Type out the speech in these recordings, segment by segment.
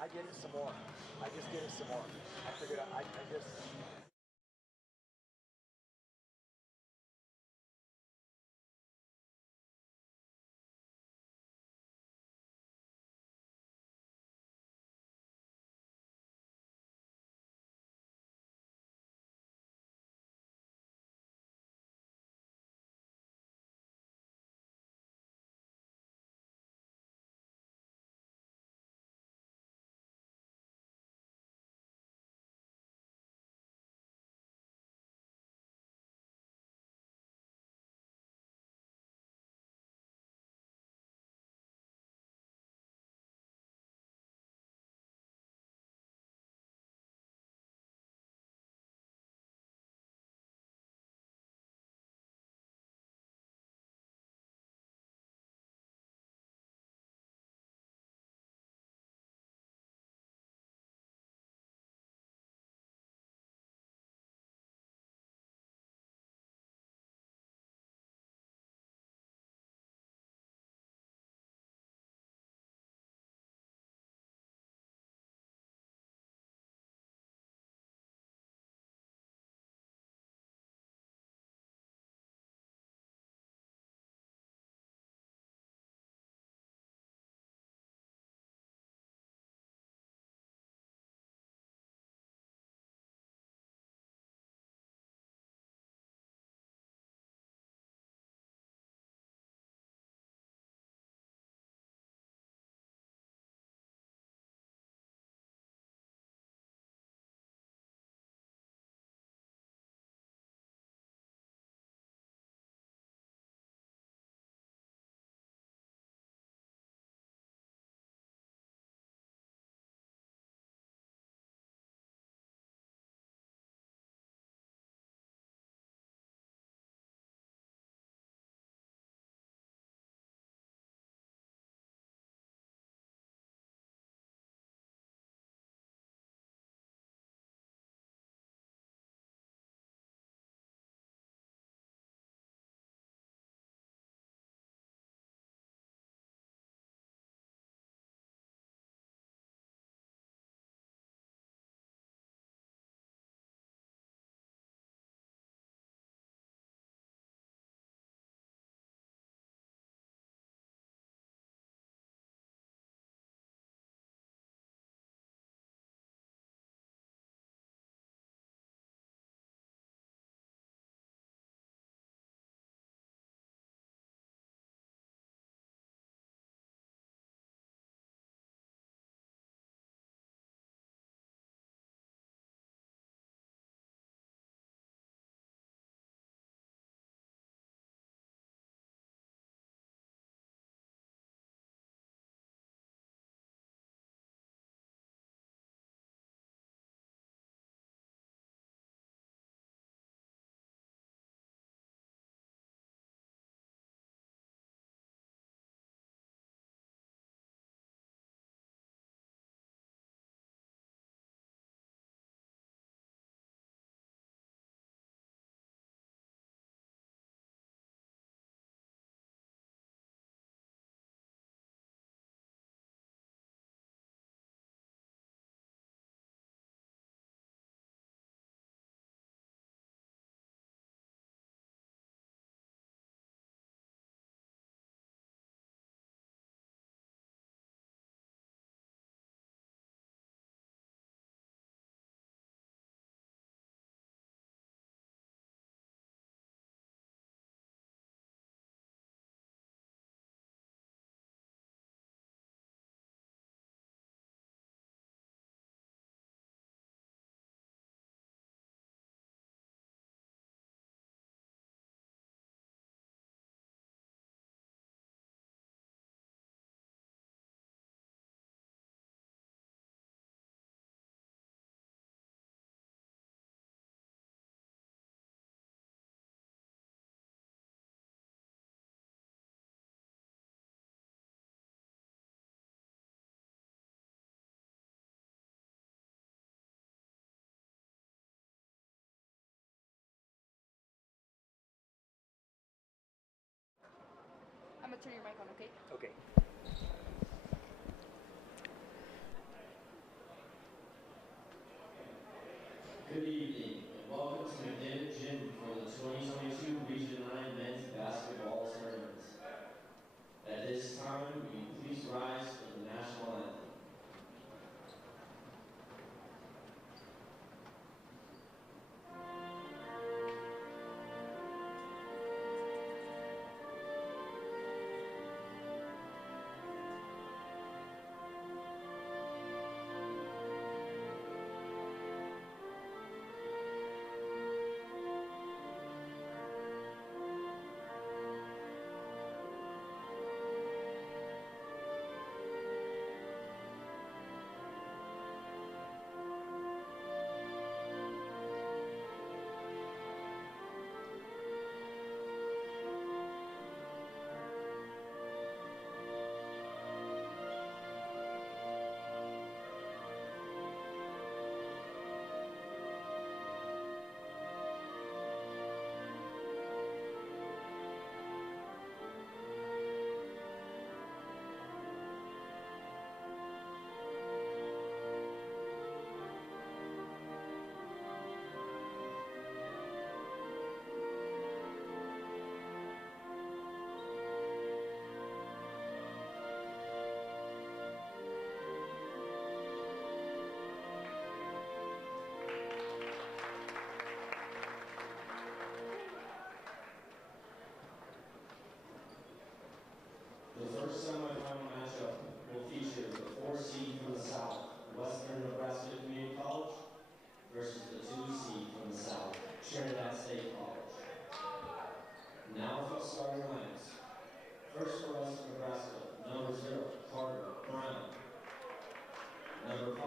I did it some more. I just did it some more. I figured I just. I'm gonna turn your mic on, okay? Okay. Good evening, and welcome to McDavid Gym for the 2022 Region 9 Men's Basketball Tournament. At this time, will you please rise for the national anthem. The first semifinal matchup will feature the 4 seed from the South, Western Nebraska Community College, versus the 2 seed from the South, Trinidad State College. Now for the starting lineups. First for Western Nebraska, number 0, Carter Brown. Number 5,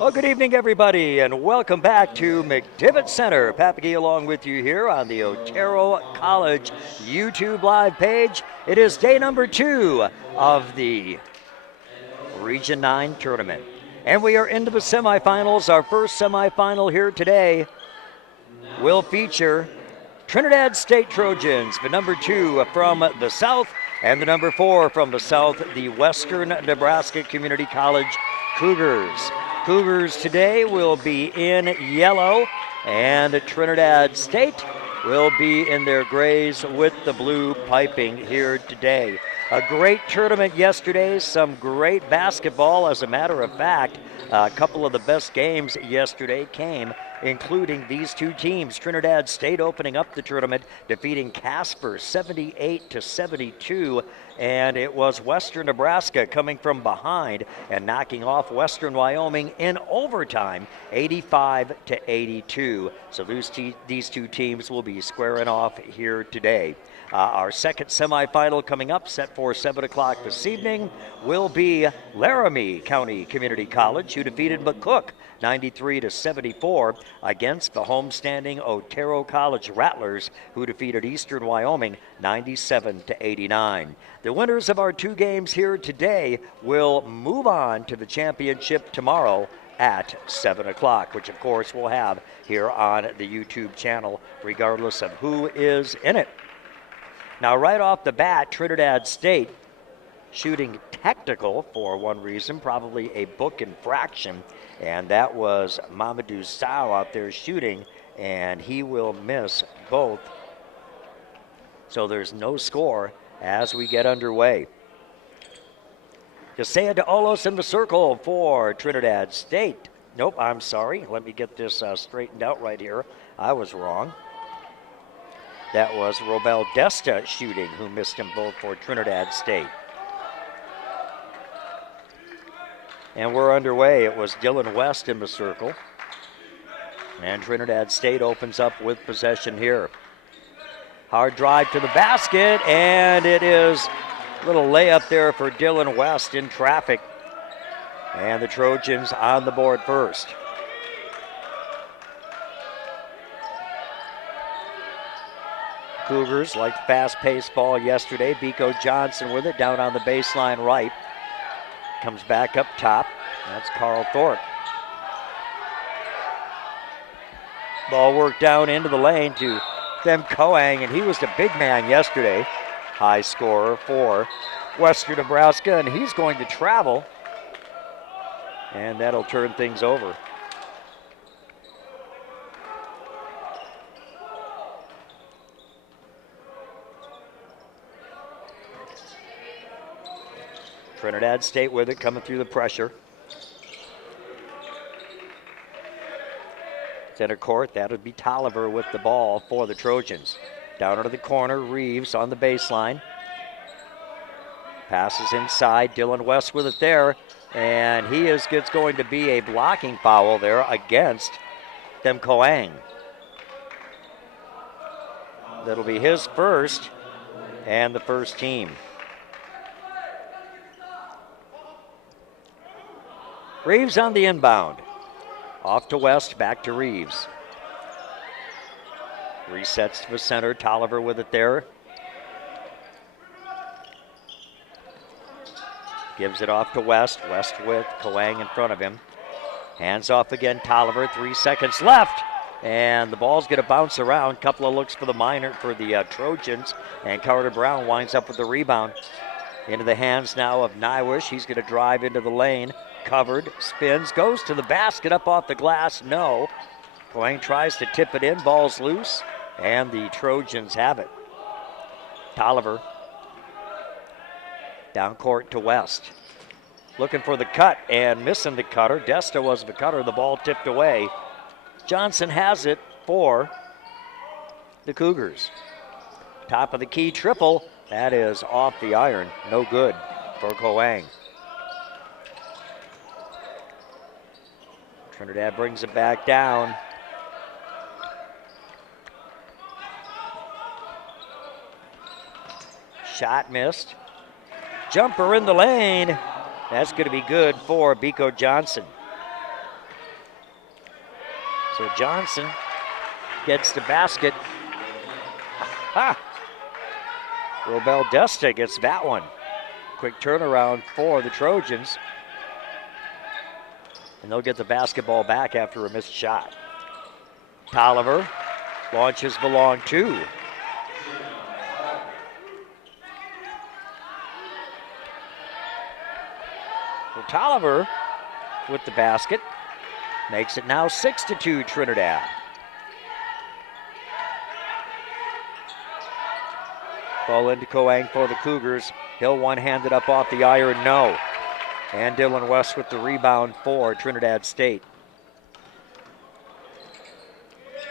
Well, good evening, everybody, and welcome back to McDivitt Center. Papagee along with you here on the Otero College YouTube live page. It is day number 2 of the Region 9 tournament. And we are into the semifinals. Our first semifinal here today will feature Trinidad State Trojans, the number 2 from the South, and the number 4 from the South, the Western Nebraska Community College Cougars. Cougars today will be in yellow, and Trinidad State will be in their grays with the blue piping here today. A great tournament yesterday, some great basketball. As a matter of fact, a couple of the best games yesterday came including these two teams. Trinidad State opening up the tournament, defeating Casper 78-72, and it was Western Nebraska coming from behind and knocking off Western Wyoming in overtime, 85-82. So these two teams will be squaring off here today. Our second semifinal coming up, set for 7 o'clock this evening, will be Laramie County Community College, who defeated McCook 93-74 against the homestanding Otero College Rattlers, who defeated Eastern Wyoming 97-89. The winners of our two games here today will move on to the championship tomorrow at 7 o'clock, which of course we'll have here on the YouTube channel, regardless of who is in it. Now, right off the bat, Trinidad State shooting technical for one reason, probably a book infraction, and that was Mamadou Sow out there shooting, and he will miss both. So there's no score as we get underway. Jasea de Olos in the circle for Trinidad State. Nope, I'm sorry. Let me get this straightened out right here. I was wrong. That was Robel Desta shooting, who missed them both for Trinidad State. And we're underway. It was Dylan West in the circle. And Trinidad State opens up with possession here. Hard drive to the basket, and it is a little layup there for Dylan West in traffic. And the Trojans on the board first. Cougars liked fast-paced ball yesterday. Biko Johnson with it down on the baseline right. Comes back up top. That's Carl Thorpe. Ball worked down into the lane to Them Koang, and he was the big man yesterday. High scorer for Western Nebraska, and he's going to travel. And that'll turn things over. Trinidad State with it, coming through the pressure. Center court, that would be Tolliver with the ball for the Trojans. Down into the corner, Reeves on the baseline. Passes inside, Dylan West with it there. And it's going to be a blocking foul there against Them Coang. That'll be his first and the first team. Reeves on the inbound. Off to West, back to Reeves. Resets to the center, Tolliver with it there. Gives it off to West. West with Coang in front of him. Hands off again, Tolliver, 3 seconds left. And the ball's going to bounce around. Couple of looks for the Trojans. And Carter Brown winds up with the rebound. Into the hands now of Nywish. He's going to drive into the lane. Covered, spins, goes to the basket, up off the glass, no. Coang tries to tip it in, ball's loose, and the Trojans have it. Tolliver, down court to West. Looking for the cut and missing the cutter. Desta was the cutter, the ball tipped away. Johnson has it for the Cougars. Top of the key triple, that is off the iron, no good for Coang. Trinidad brings it back down. Shot missed. Jumper in the lane. That's going to be good for Biko Johnson. So Johnson gets the basket. Robel Desta gets that one. Quick turnaround for the Trojans. And they'll get the basketball back after a missed shot. Tolliver launches the long two. So Tolliver with the basket makes it now 6-2 Trinidad. Ball into Coang for the Cougars. He'll one-handed up off the iron, no. And Dylan West with the rebound for Trinidad State.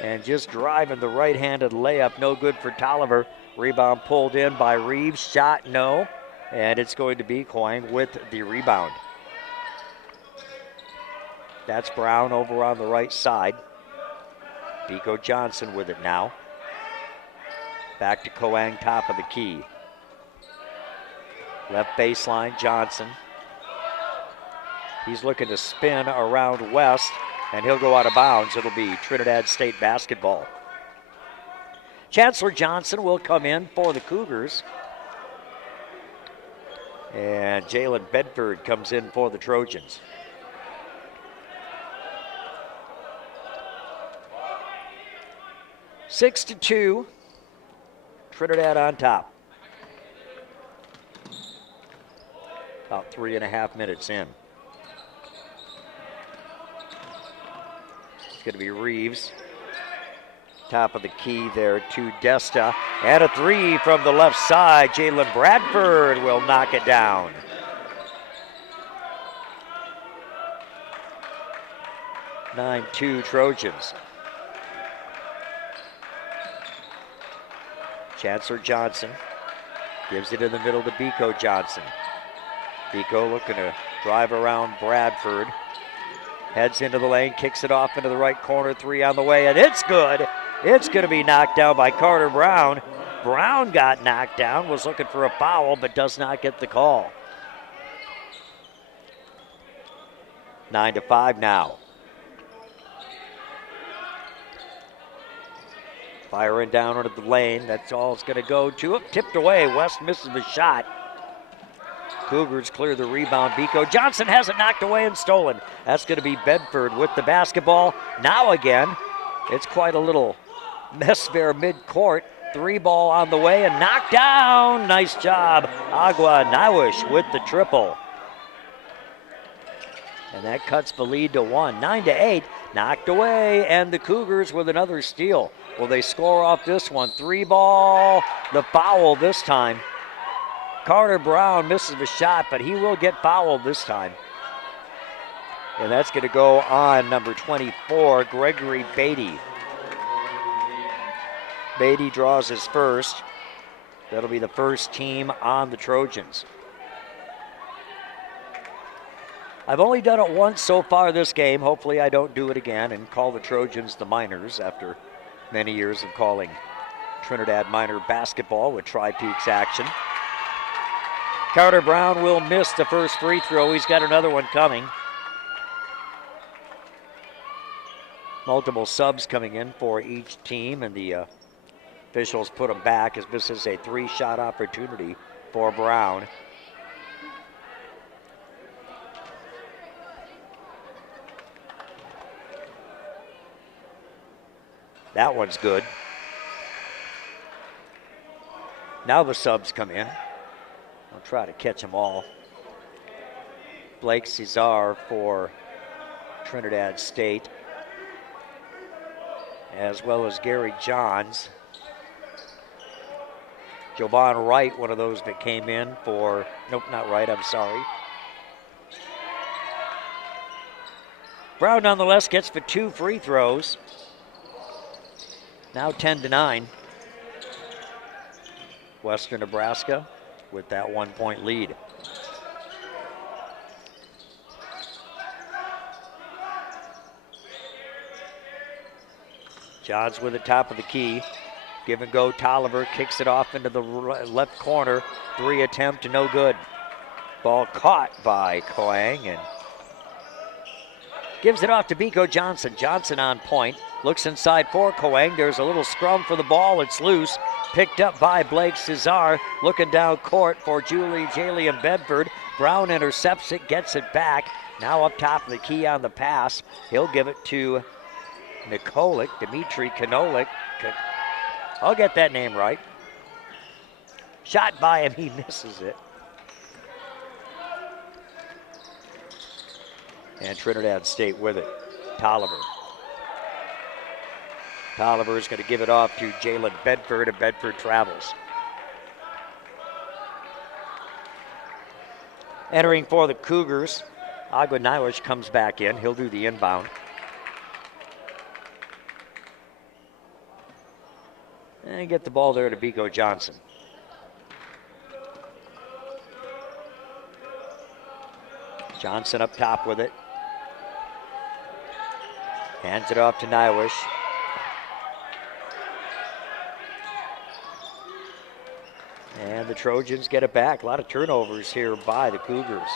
And just driving the right-handed layup, no good for Tolliver. Rebound pulled in by Reeves, shot no. And it's going to be Coang with the rebound. That's Brown over on the right side. Biko Johnson with it now. Back to Coang, top of the key. Left baseline, Johnson. He's looking to spin around West, and he'll go out of bounds. It'll be Trinidad State basketball. Chancellor Johnson will come in for the Cougars. And Jalen Bedford comes in for the Trojans. Six to 2. Trinidad on top. About 3.5 minutes in. It's going to be Reeves. Top of the key there to Desta. And a three from the left side. Jalen Bradford will knock it down. (9-2) Trojans. Chancellor Johnson gives it in the middle to Biko Johnson. Biko looking to drive around Bradford. Heads into the lane, kicks it off into the right corner, three on the way, and it's good. It's going to be knocked down by Carter Brown. Brown got knocked down, was looking for a foul, but does not get the call. 9-5 now. Firing down into the lane. That's all it's going to go to. Tipped away. West misses the shot. Cougars clear the rebound. Biko Johnson has it knocked away and stolen. That's going to be Bedford with the basketball. Now again, it's quite a little mess there mid-court. Three ball on the way and knocked down. Nice job. Agua Nywish with the triple. And that cuts the lead to 1. 9-8. Knocked away, and the Cougars with another steal. Will they score off this one? Three ball. The foul this time. Carter Brown misses the shot, but he will get fouled this time. And that's going to go on number 24, Gregory Beatty. Beatty draws his first. That'll be the first team on the Trojans. I've only done it once so far this game. Hopefully I don't do it again and call the Trojans the Miners after many years of calling Trinidad Miner basketball with Tri-Peaks action. Carter Brown will miss the first free throw. He's got another one coming. Multiple subs coming in for each team, and the officials put them back as this is a 3-shot opportunity for Brown. That one's good. Now the subs come in. I'll try to catch them all. Blake Cesar for Trinidad State, as well as Gary Johns. Jovan Wright, one of those that came in for, nope, not Wright, I'm sorry. Brown nonetheless gets the 2 free throws. Now 10-9. Western Nebraska with that 1-point lead. Johns with the top of the key. Give and go, Tolliver kicks it off into the left corner. 3 attempt, no good. Ball caught by Koang and gives it off to Biko Johnson. Johnson on point. Looks inside for Koang. There's a little scrum for the ball. It's loose. Picked up by Blake Cesar. Looking down court for Jalen Bedford. Brown intercepts it, gets it back. Now up top of the key on the pass. He'll give it to Nikolic, Dmitry Kanolik. I'll get that name right. Shot by him, he misses it. And Trinidad State with it. Tolliver. Tolliver is going to give it off to Jalen Bedford, and Bedford travels. Entering for the Cougars, Agua Nywish comes back in. He'll do the inbound. And get the ball there to Biko Johnson. Johnson up top with it. Hands it off to Nywish. And the Trojans get it back. A lot of turnovers here by the Cougars.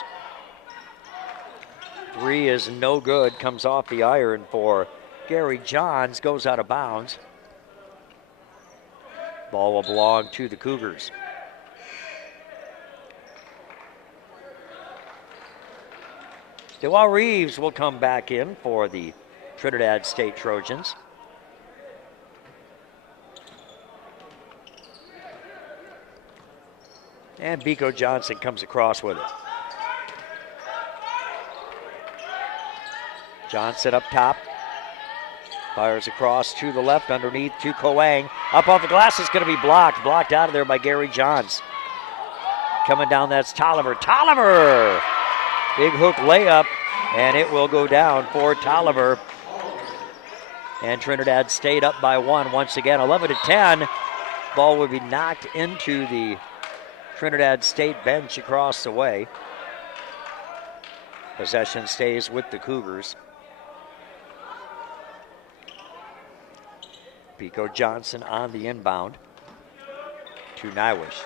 3 is no good. Comes off the iron for Gary Johns. Goes out of bounds. Ball will belong to the Cougars. Dewar Reeves will come back in for the Trinidad State Trojans. And Biko Johnson comes across with it. Johnson up top. Fires across to the left, underneath to Koang. Up off the glass, it's going to be blocked. Blocked out of there by Gary Johns. Coming down, that's Tolliver. Tolliver! Big hook layup, and it will go down for Tolliver. And Trinidad State up by 1 once again, 11-10. Ball will be knocked into the Trinidad State bench across the way. Possession stays with the Cougars. Biko Johnson on the inbound to Nywish.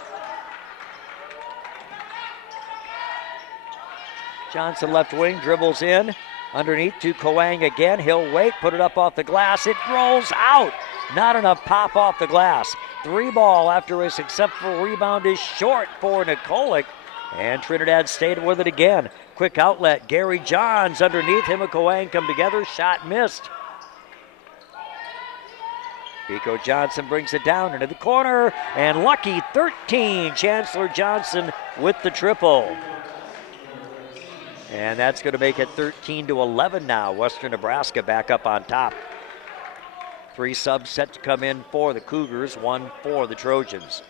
Johnson left wing, dribbles in, underneath to Koang again. He'll wait, put it up off the glass. It rolls out. Not enough pop off the glass. 3 ball after a successful rebound is short for Nikolic. And Trinidad State with it again. Quick outlet. Gary Johns underneath him and Koang come together. Shot missed. Biko Johnson brings it down into the corner, and lucky 13, Chancellor Johnson with the triple. And that's going to make it 13-11 now. Western Nebraska back up on top. 3 subs set to come in for the Cougars, 1 for the Trojans.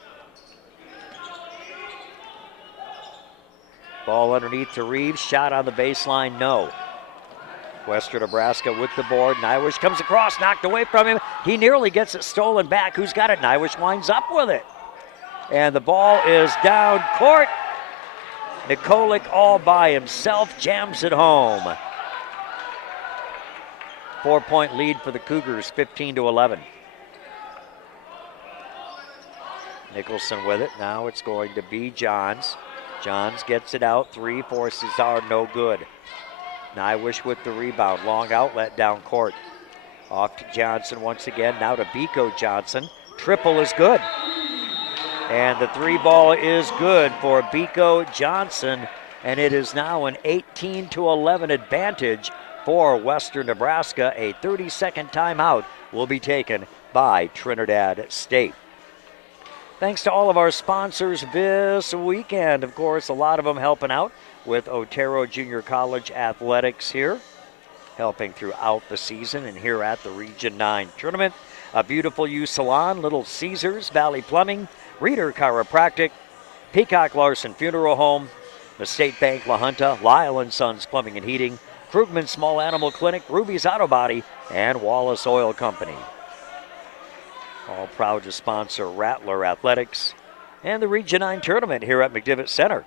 Ball underneath to Reeves. Shot on the baseline, no. Western Nebraska with the board. Nywish comes across, knocked away from him. He nearly gets it stolen back. Who's got it? Nywish winds up with it. And the ball is down court. Nikolic all by himself jams it home. 4-point lead for the Cougars, 15-11. Nicholson with it. Now it's going to be Johns. Johns gets it out. 3 forces are no good. Nywish with the rebound. Long outlet down court. Off to Johnson once again. Now to Biko Johnson. Triple is good. And the 3 ball is good for Biko Johnson. And it is now an 18-11 advantage for Western Nebraska. A 30-second timeout will be taken by Trinidad State. Thanks to all of our sponsors this weekend. Of course, a lot of them helping out with Otero Junior College Athletics here, helping throughout the season and here at the Region 9 tournament. A Beautiful You Salon, Little Caesars, Valley Plumbing, Reader Chiropractic, Peacock Larson Funeral Home, the State Bank La Junta, Lyle & Sons Plumbing and Heating, Krugman Small Animal Clinic, Ruby's Auto Body, and Wallace Oil Company. All proud to sponsor Rattler Athletics and the Region 9 tournament here at McDivitt Center.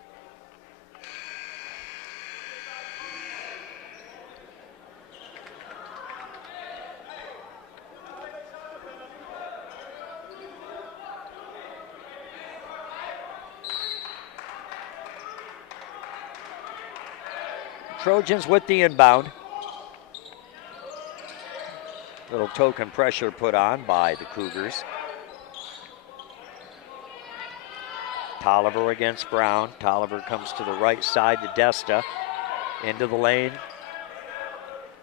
Trojans with the inbound. Little token pressure put on by the Cougars. Tolliver against Brown. Tolliver comes to the right side to Desta. Into the lane.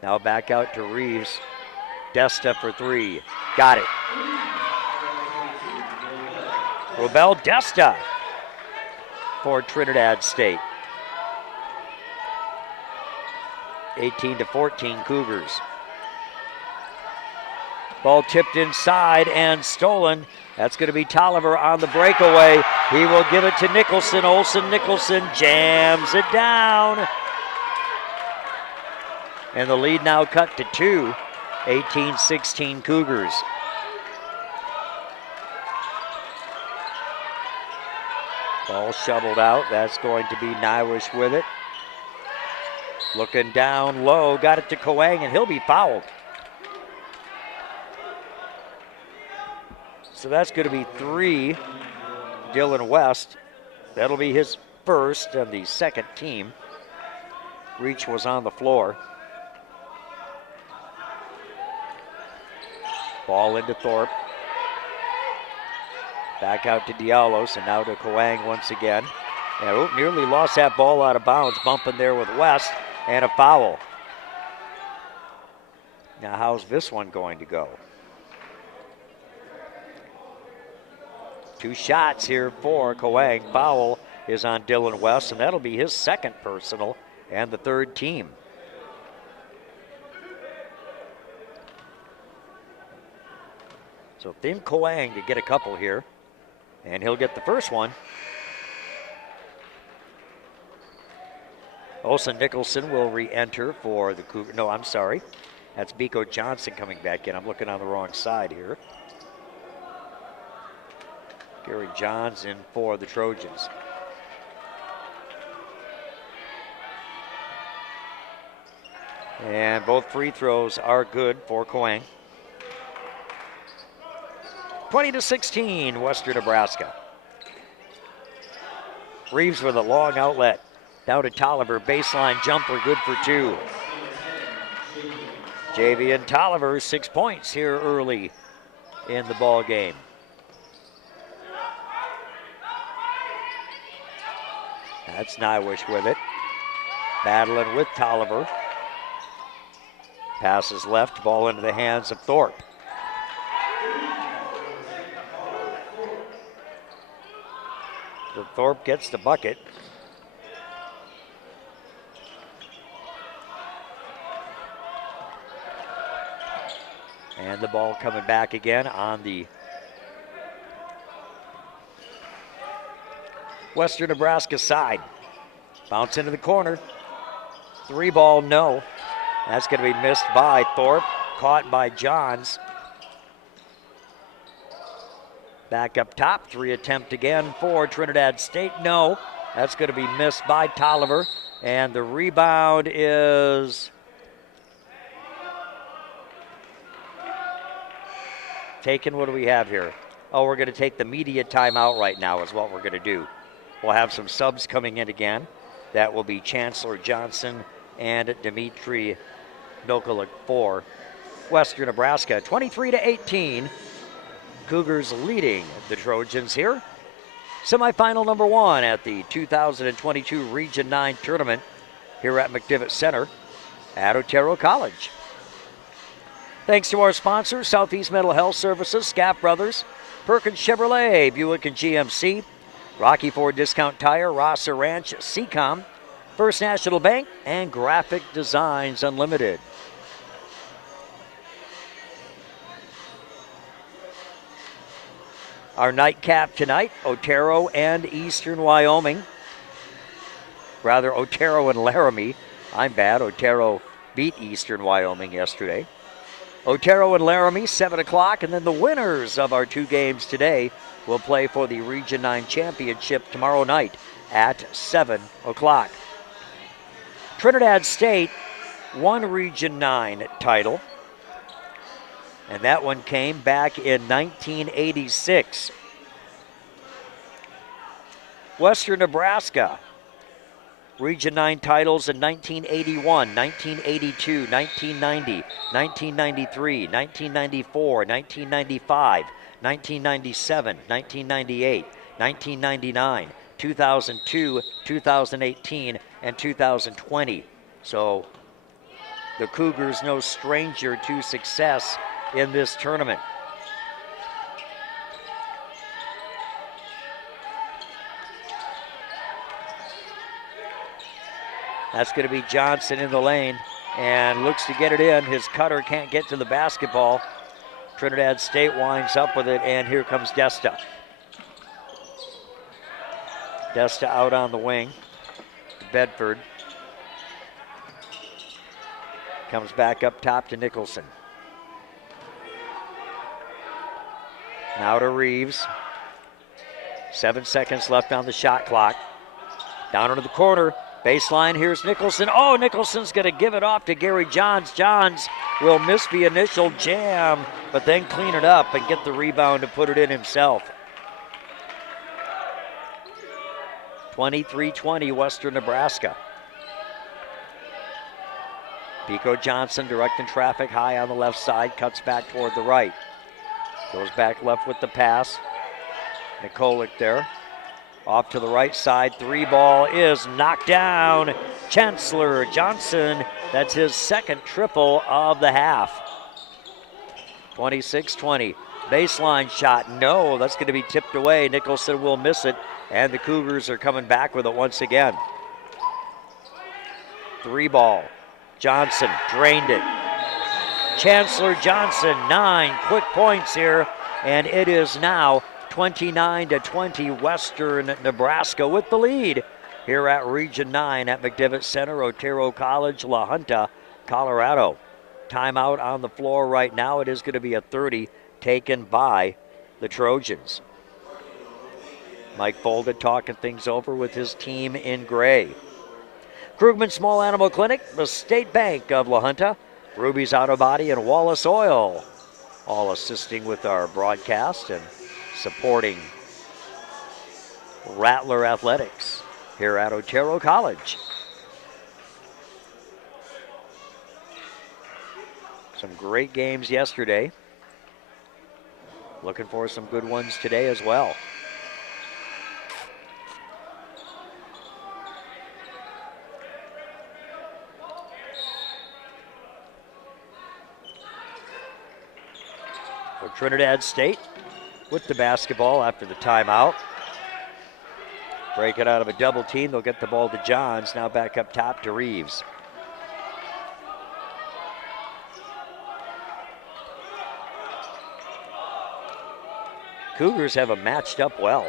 Now back out to Reeves. Desta for 3. Got it. Robel Desta for Trinidad State. 18-14 Cougars. Ball tipped inside and stolen. That's going to be Tolliver on the breakaway. He will give it to Nicholson. Nicholson jams it down. And the lead now cut to 2. 18-16 Cougars. Ball shoveled out. That's going to be Nywish with it. Looking down low. Got it to Coang, and he'll be fouled. So that's going to be 3. Dylan West. That'll be his first and the second team. Reach was on the floor. Ball into Thorpe. Back out to Diallos, and now to Coang once again. And nearly lost that ball out of bounds, bumping there with West, and a foul. Now how's this one going to go? 2 shots here for Coang. Foul is on Dylan West, and that'll be his second personal and the third team. So Tim Coang to get a couple here, and he'll get the first one. Olsen Nicholson will re-enter for the Cougars. No, I'm sorry. That's Biko Johnson coming back in. I'm looking on the wrong side here. Gary Johns in for the Trojans. And both free throws are good for Coang. 20-16, Western Nebraska. Reeves with a long outlet. Down to Tolliver, baseline jumper, good for 2. Javian Tolliver, 6 points here early in the ball game. That's Nywish with it. Battling with Tolliver. Passes left, ball into the hands of Thorpe. So Thorpe gets the bucket. And the ball coming back again on the Western Nebraska side. Bounce into the corner. 3-ball, no. That's going to be missed by Thorpe. Caught by Johns. Back up top. 3 attempt again for Trinidad State. No. That's going to be missed by Tolliver. And the rebound is taken. What do we have here? Oh, we're going to take the media timeout right now is what we're going to do. We'll have some subs coming in again. That will be Chancellor Johnson and Dimitri Nokolik for Western Nebraska. 23-18. Cougars leading the Trojans here. Semifinal number 1 at the 2022 Region 9 tournament here at McDivitt Center at Otero College. Thanks to our sponsors, Southeast Mental Health Services, Scaff Brothers, Perkins Chevrolet, Buick and GMC, Rocky Ford Discount Tire, Rosser Ranch, Seacom, First National Bank, and Graphic Designs Unlimited. Our nightcap tonight, Otero and Eastern Wyoming. Rather, Otero and Laramie. I'm bad. Otero beat Eastern Wyoming yesterday. Otero and Laramie, 7 o'clock, and then the winners of our 2 games today will play for the Region 9 Championship tomorrow night at 7 o'clock. Trinidad State won Region 9 title, and that one came back in 1986. Western Nebraska, Region 9 titles in 1981, 1982, 1990, 1993, 1994, 1995, 1997, 1998, 1999, 2002, 2018, and 2020. So the Cougars no stranger to success in this tournament. That's going to be Johnson in the lane and looks to get it in. His cutter can't get to the basketball. Trinidad State winds up with it, and here comes Desta. Desta out on the wing. Bedford comes back up top to Nicholson. Now to Reeves. 7 seconds left on the shot clock. Down into the corner. Baseline, here's Nicholson. Oh, Nicholson's going to give it off to Gary Johns. Johns will miss the initial jam, but then clean it up and get the rebound to put it in himself. 23-20, Western Nebraska. Pico Johnson directing traffic high on the left side, cuts back toward the right. Goes back left with the pass. Nikolic there. Off to the right side, 3-ball is knocked down. Chancellor Johnson, that's his second triple of the half. 26-20, baseline shot, no, that's going to be tipped away. Nicholson will miss it, and the Cougars are coming back with it once again. 3-ball, Johnson drained it. Chancellor Johnson, 9 quick points here, and it is now 29-20, Western Nebraska with the lead here at Region 9 at McDivitt Center, Otero College, La Junta, Colorado. Timeout on the floor right now. It is going to be a 30 taken by the Trojans. Mike Folda talking things over with his team in gray. Krugman Small Animal Clinic, the State Bank of La Junta, Ruby's Auto Body, and Wallace Oil, all assisting with our broadcast and supporting Rattler Athletics here at Otero College. Some great games yesterday. Looking for some good ones today as well. For Trinidad State, with the basketball after the timeout. Break it out of a double team. They'll get the ball to Johns. Now back up top to Reeves. Cougars have them matched up well.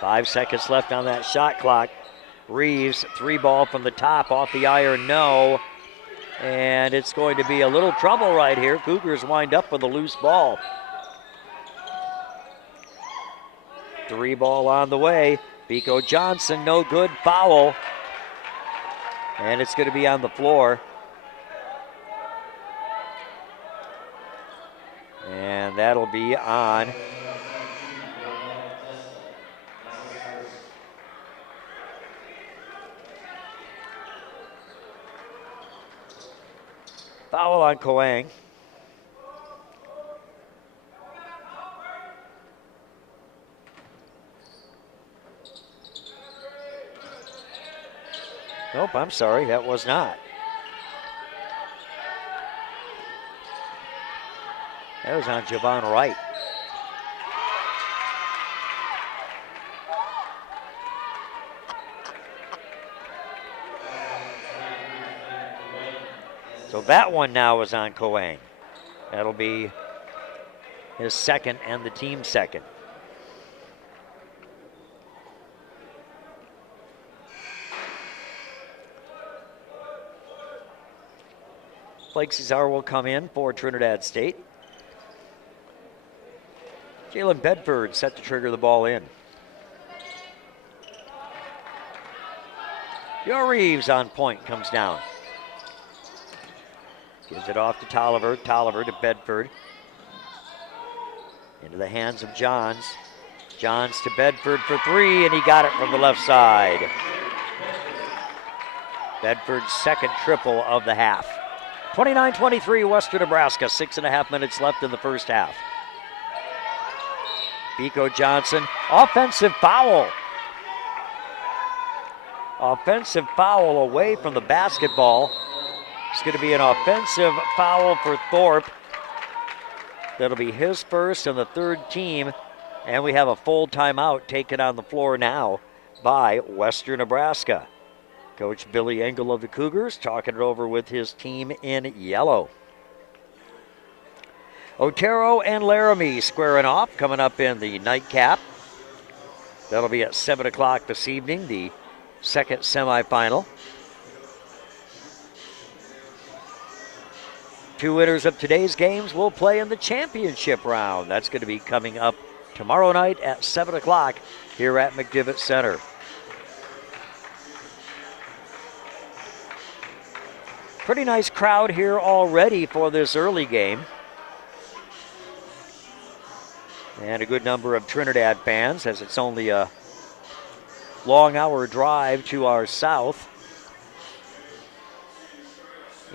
5 seconds left on that shot clock. Reeves, 3-ball from the top, off the iron, no. And it's going to be a little trouble right here. Cougars wind up with a loose ball. 3-ball on the way. Pico Johnson, no good, foul. And it's going to be on the floor. And that'll be on foul on Coang. Nope, I'm sorry, that was not. That was on Javon Wright. So that one now is on Coang. That'll be his second and the team's second. Blake Cesar will come in for Trinidad State. Jalen Bedford set to trigger the ball in. Joe Reeves on point, comes down. Gives it off to Tolliver. Tolliver to Bedford. Into the hands of Johns. Johns to Bedford for 3, and he got it from the left side. Bedford's second triple of the half. 29-23 Western Nebraska, 6.5 minutes left in the first half. Pico Johnson, offensive foul. Offensive foul away from the basketball. It's going to be an offensive foul for Thorpe. That'll be his first and the third team. And we have a full timeout taken on the floor now by Western Nebraska. Coach Billy Engel of the Cougars talking it over with his team in yellow. Otero and Laramie squaring off, coming up in the nightcap. That'll be at 7 o'clock this evening, the second semifinal. 2 winners of today's games will play in the championship round. That's going to be coming up tomorrow night at 7 o'clock here at McDivitt Center. Pretty nice crowd here already for this early game. And a good number of Trinidad fans, as it's only a long hour drive to our south.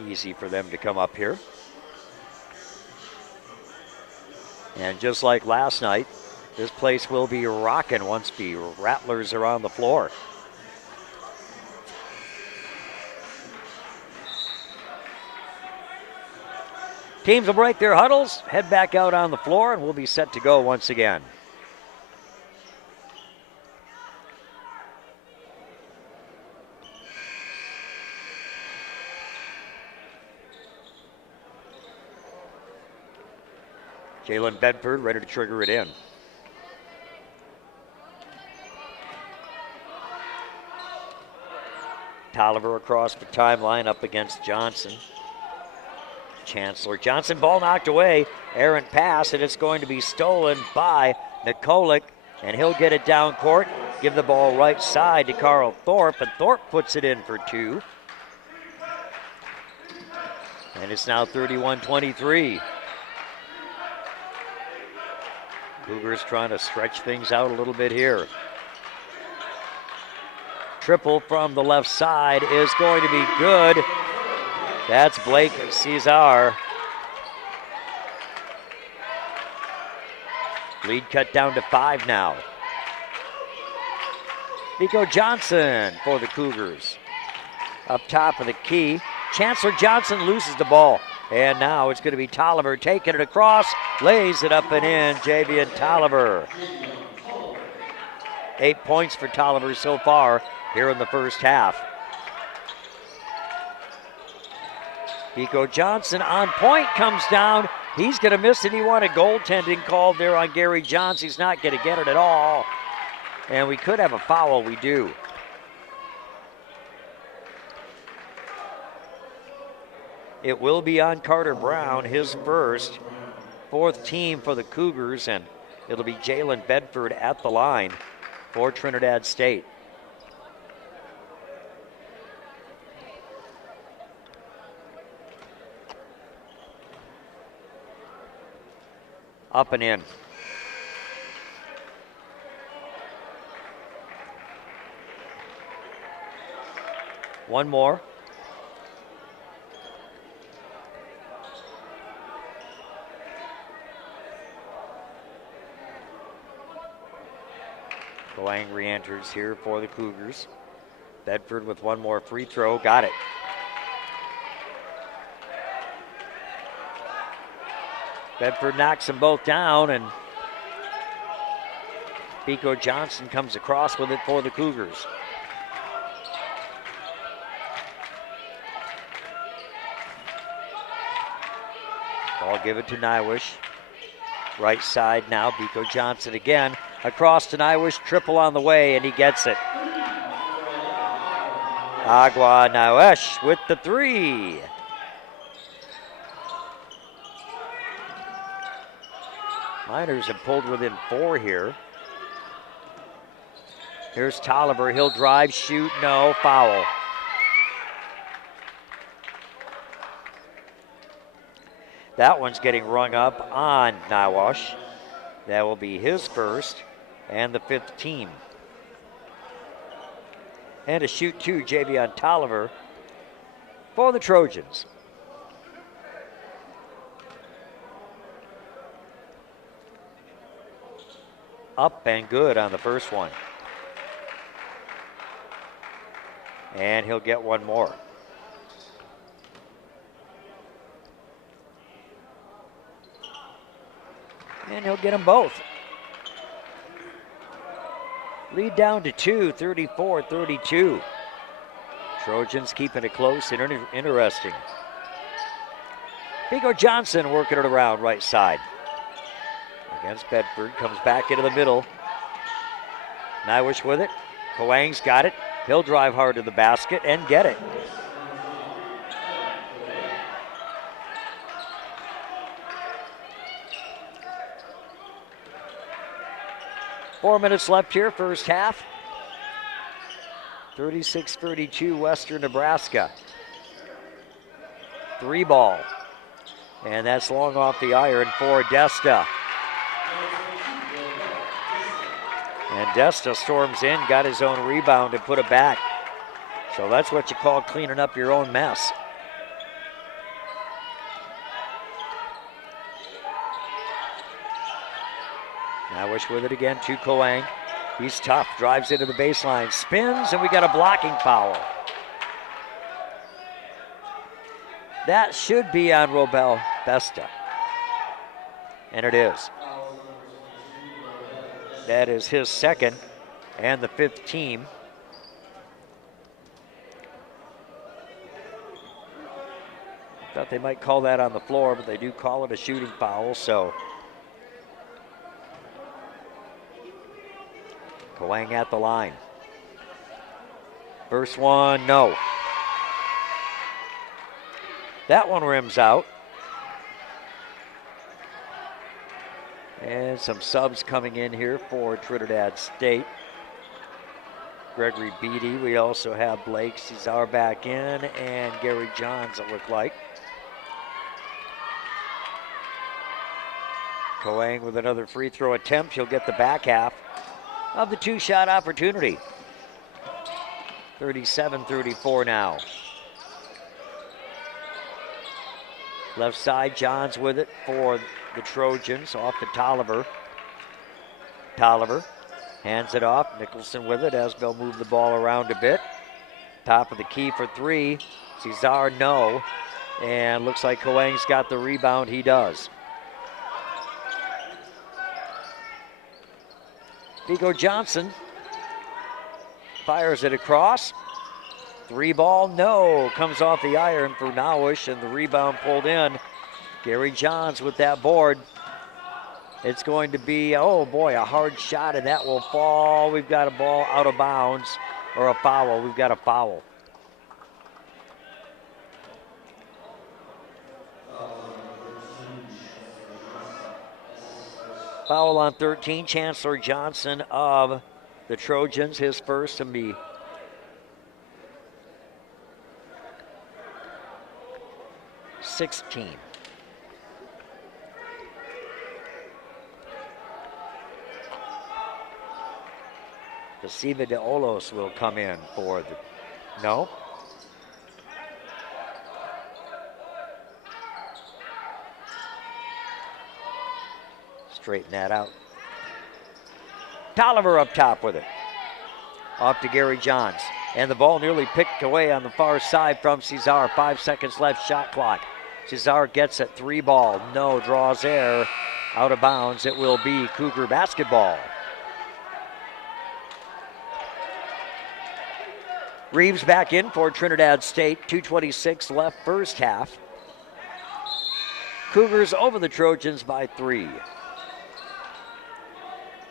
Easy for them to come up here. And just like last night, this place will be rocking once the Rattlers are on the floor. Teams will break their huddles, head back out on the floor, and we'll be set to go once again. Jalen Bedford ready to trigger it in. Tolliver across the timeline up against Johnson. Chancellor Johnson, ball knocked away. Errant pass, and it's going to be stolen by Nikolic, and he'll get it down court. Give the ball right side to Carl Thorpe, and Thorpe puts it in for 2. And it's now 31-23. Cougars trying to stretch things out a little bit here. Triple from the left side is going to be good. That's Blake Cesar. Lead cut down to 5 now. Pico Johnson for the Cougars. Up top of the key. Chancellor Johnson loses the ball. And now it's going to be Tolliver taking it across. Lays it up and in. Javian Tolliver. 8 points for Tolliver so far here in the first half. Pico Johnson on point, comes down. He's going to miss it. He wanted goaltending called there on Gary Johns. He's not going to get it at all. And we could have a foul, we do. It will be on Carter Brown, his first, 4th team for the Cougars, and it'll be Jalen Bedford at the line for Trinidad State. Up and in. One more. Coang re-enters here for the Cougars. Bedford with one more free throw. Got it. Bedford knocks them both down, and Pico Johnson comes across with it for the Cougars. Ball given to Nywish. Right side now, Pico Johnson again. Across to Nywish, triple on the way, and he gets it. Agua Nywish with the 3. Miners have pulled within 4 here. Here's Tolliver. He'll drive, shoot, no, foul. That one's getting rung up on Nywish. That will be his first and the 5th team. And a shoot 2, Javion Tolliver for the Trojans. Up and good on the first one. And he'll get one more. And he'll get them both. Lead down to 2, 34-32. Trojans keeping it close and interesting. Pico Johnson working it around right side. Against Bedford, comes back into the middle. Nywish with it. Coang's got it. He'll drive hard to the basket and get it. Four minutes left here, first half. 36-32 Western Nebraska. 3 ball. And that's long off the iron for Desta. And Desta storms in, got his own rebound and put it back. So that's what you call cleaning up your own mess. Nywish with it again to Coang. He's tough, drives into the baseline, spins, and we got a blocking foul. That should be on Robel Desta. And it is. That is his second and the 5th team. Thought they might call that on the floor, but they do call it a shooting foul, so. Coang at the line. First one, no. That one rims out. And some subs coming in here for Trinidad State. Gregory Beatty. We also have Blake Cesar back in and Gary Johns, it looked like. Coang with another free throw attempt. He'll get the back half of the 2-shot opportunity. 37-34 now. Left side, Johns with it for the Trojans, off to Tolliver. Tolliver hands it off. Nicholson with it as they'll move the ball around a bit. Top of the key for 3. Cesar, no. And looks like Coang's got the rebound. He does. Pico Johnson fires it across. 3 ball, no. Comes off the iron for Nywish, and the rebound pulled in. Gary Johns with that board. It's going to be, oh boy, a hard shot, and that will fall. We've got a ball out of bounds, or a foul. We've got a foul. Foul on 13, Chancellor Johnson of the Trojans, his first, and be 16. Siva de Olos will come in for the, no. Straighten that out. Tolliver up top with it. Off to Gary Johns. And the ball nearly picked away on the far side from Cesar. 5 seconds left, shot clock. Cesar gets it, 3 ball. No, draws air. Out of bounds. It will be Cougar basketball. Reeves back in for Trinidad State. 2:26 left first half. Cougars over the Trojans by 3.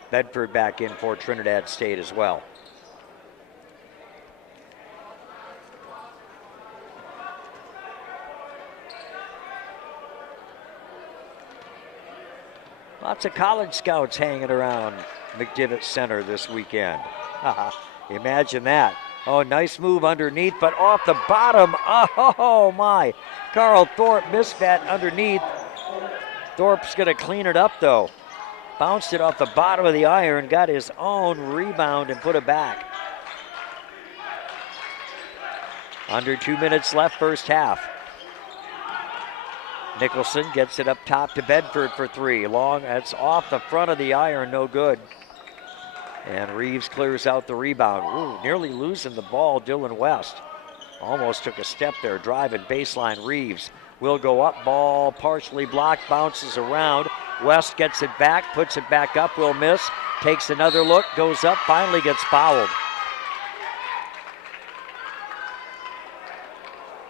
Bedford back in for Trinidad State as well. Lots of college scouts hanging around McDivitt Center this weekend. Imagine that. Oh, nice move underneath, but off the bottom. Oh, my. Carl Thorpe missed that underneath. Thorpe's going to clean it up, though. Bounced it off the bottom of the iron, got his own rebound and put it back. Under 2 minutes left first half. Nicholson gets it up top to Bedford for 3. Long, that's off the front of the iron, no good. And Reeves clears out the rebound. Ooh, nearly losing the ball, Dylan West. Almost took a step there, driving baseline. Reeves will go up, ball partially blocked, bounces around. West gets it back, puts it back up, will miss. Takes another look, goes up, finally gets fouled.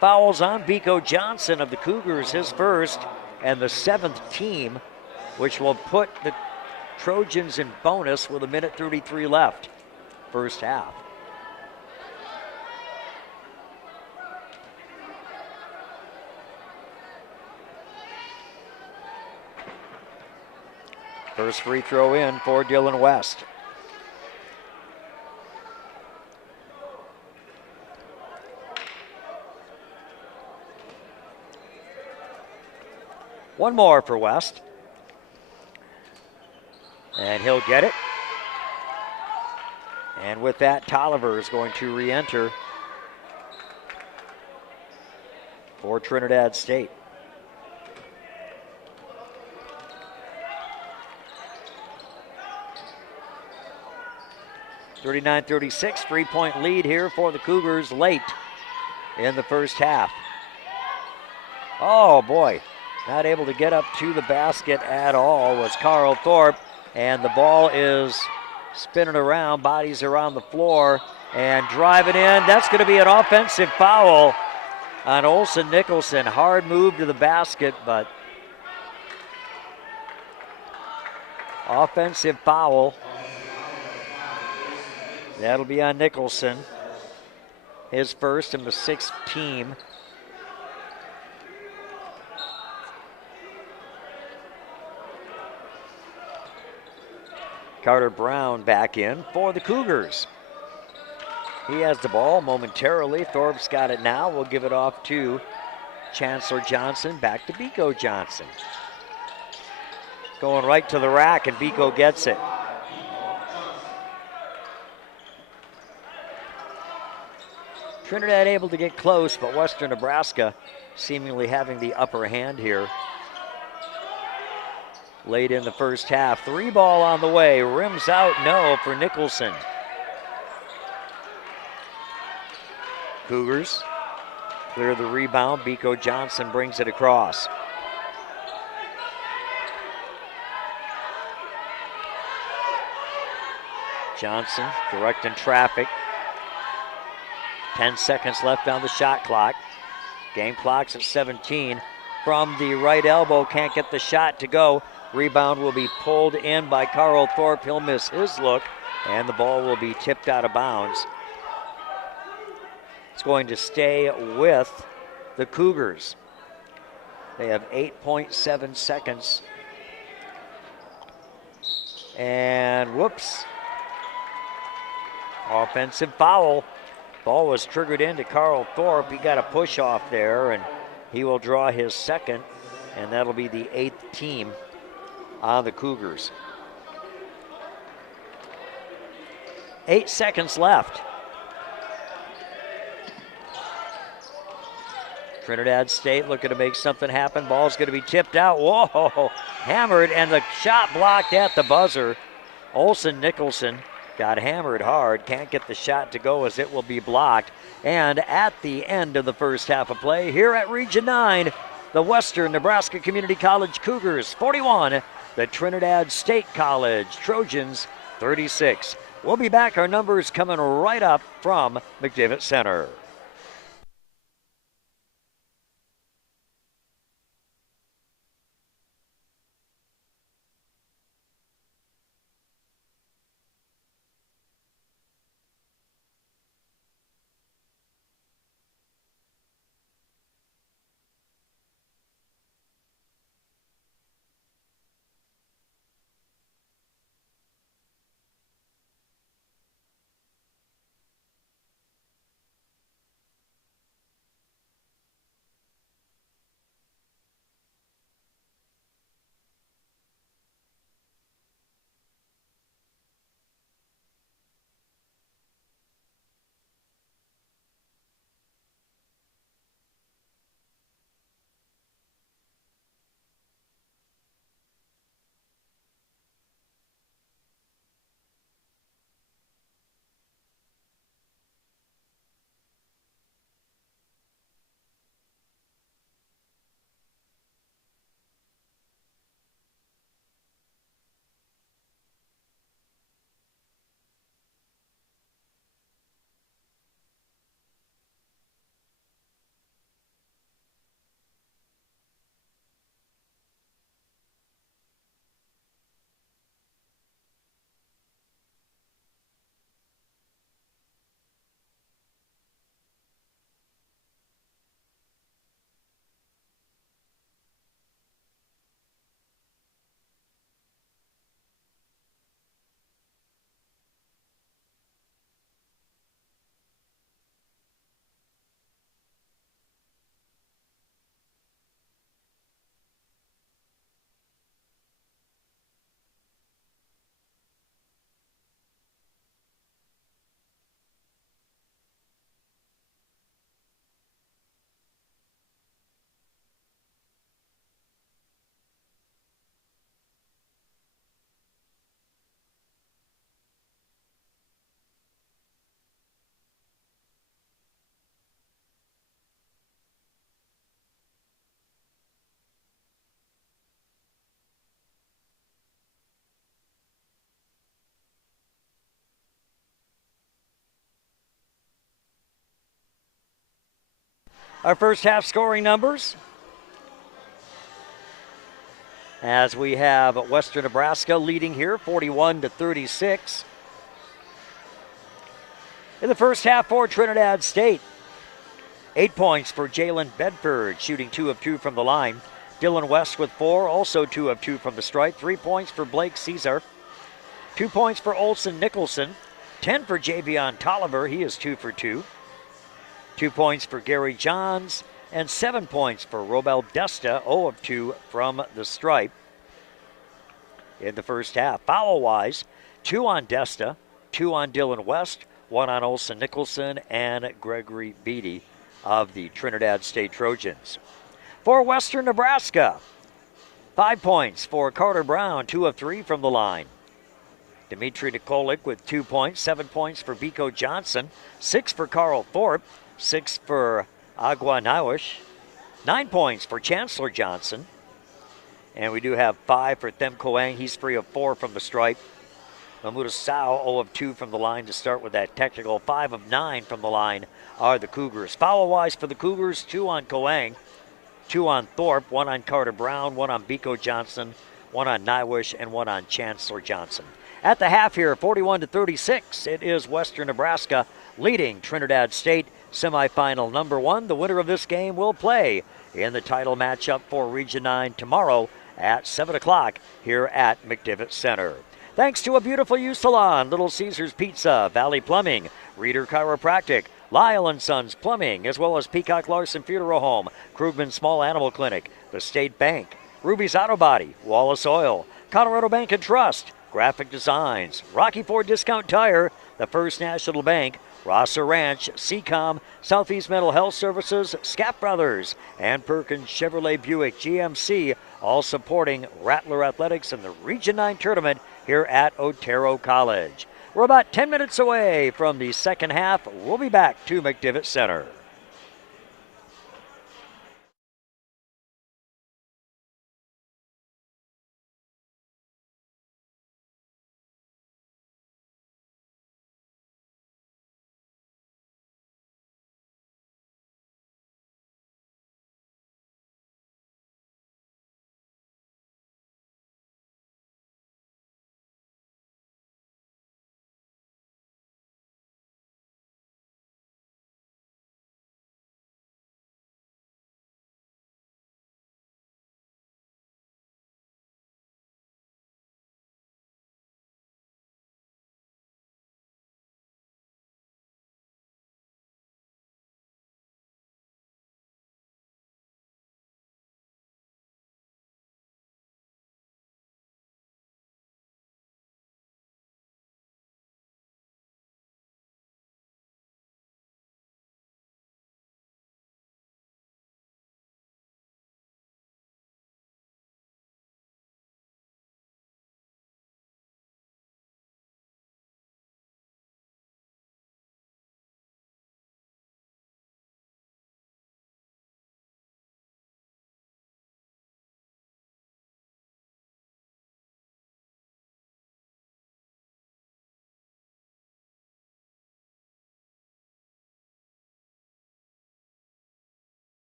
Fouls on Biko Johnson of the Cougars, his first, and the 7th team, which will put the Trojans in bonus with 1:33 left, first half. First free throw in for Dylan West. One more for West. And he'll get it. And with that, Tolliver is going to re-enter for Trinidad State. (39-36), 3-point lead here for the Cougars late in the first half. Oh boy, not able to get up to the basket at all was Carl Thorpe. And the ball is spinning around, bodies around the floor, and driving in. That's going to be an offensive foul on Olsen Nicholson. Hard move to the basket, but offensive foul. That'll be on Nicholson. His first and the 6th team. Carter Brown back in for the Cougars. He has the ball momentarily. Thorpe's got it now. We'll give it off to Chancellor Johnson. Back to Biko Johnson. Going right to the rack, and Biko gets it. Trinidad able to get close, but Western Nebraska seemingly having the upper hand here. Late in the first half. 3 ball on the way. Rims out, no, for Nicholson. Cougars clear the rebound. Biko Johnson brings it across. Johnson directing traffic. 10 seconds left on the shot clock. Game clock's at 17. From the right elbow, can't get the shot to go. Rebound will be pulled in by Carl Thorpe. He'll miss his look, and the ball will be tipped out of bounds. It's going to stay with the Cougars. They have 8.7 seconds. And whoops. Offensive foul. Ball was triggered into Carl Thorpe. He got a push off there, and he will draw his second, and that'll be the 8th team on the Cougars. 8 seconds left. Trinidad State looking to make something happen. Ball's going to be tipped out. Whoa, hammered, and the shot blocked at the buzzer. Olsen Nicholson got hammered hard. Can't get the shot to go as it will be blocked. And at the end of the first half of play here at Region 9, the Western Nebraska Community College Cougars 41, the Trinidad State College Trojans 36. We'll be back. Our numbers coming right up from McDivitt Center. Our first half scoring numbers, as we have Western Nebraska leading here 41-36. In the first half for Trinidad State, 8 points for Jalen Bedford, shooting 2 of 2 from the line. Dylan West with 4, also 2 of 2 from the stripe. 3 points for Blake Caesar. 2 points for Olsen Nicholson. 10 for Javion Tolliver, he is 2 for 2. 2 points for Gary Johns, and 7 points for Robel Desta, 0 of 2 from the stripe in the first half. Foul-wise, 2 on Desta, 2 on Dylan West, 1 on Olsen Nicholson, and Gregory Beatty of the Trinidad State Trojans. For Western Nebraska, 5 points for Carter Brown, 2 of 3 from the line. Dimitri Nikolic with 2 points, 7 points for Biko Johnson, 6 for Carl Thorpe, 6 for Agua Nawish, 9 points for Chancellor Johnson, and we do have 5 for Them Koang. He's 3 of 4 from the stripe. Mamuda Sao, 0 of 2 from the line to start with that technical. 5 of 9 from the line are the Cougars. Foul-wise for the Cougars, 2 on Koang, 2 on Thorpe, 1 on Carter Brown, 1 on Biko Johnson, one on Nywish, and one on Chancellor Johnson. At the half here, 41-36, it is Western Nebraska leading Trinidad State semifinal number 1. The winner of this game will play in the title matchup for Region 9 tomorrow at 7 o'clock here at McDivitt Center. Thanks to A Beautiful You Salon, Little Caesars Pizza, Valley Plumbing, Reader Chiropractic, Lyle & Sons Plumbing, as well as Peacock Larson Funeral Home, Krugman Small Animal Clinic, the State Bank, Ruby's Auto Body, Wallace Oil, Colorado Bank and Trust, Graphic Designs, Rocky Ford Discount Tire, the First National Bank, Rosser Ranch, Seacom, Southeast Mental Health Services, Scap Brothers, and Perkins Chevrolet Buick GMC, all supporting Rattler Athletics in the Region 9 tournament here at Otero College. We're about 10 minutes away from the second half. We'll be back to McDivitt Center.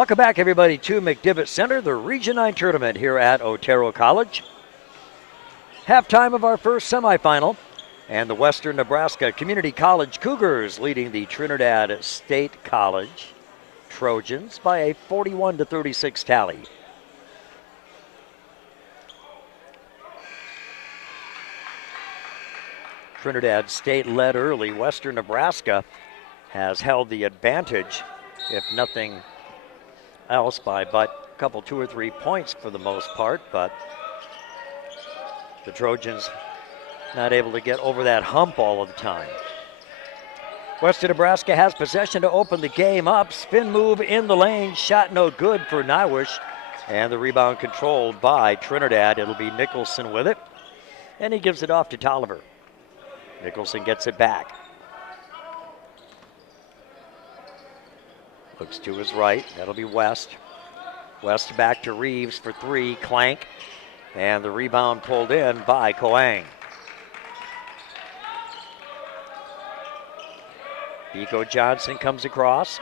Welcome back, everybody, to McDivitt Center, the Region 9 tournament here at Otero College. Halftime of our first semifinal, and the Western Nebraska Community College Cougars leading the Trinidad State College Trojans by a 41-36 tally. Trinidad State led early. Western Nebraska has held the advantage, if nothing else, by but a couple, 2 or 3 points for the most part, but the Trojans not able to get over that hump all of the time. Western Nebraska has possession to open the game up. Spin move in the lane, shot no good for Nywish, and the rebound controlled by Trinidad. It'll be Nicholson with it, and he gives it off to Tolliver. Nicholson gets it back. Looks to his right. That'll be West. West back to Reeves for 3. Clank. And the rebound pulled in by Coang. Biko Johnson comes across.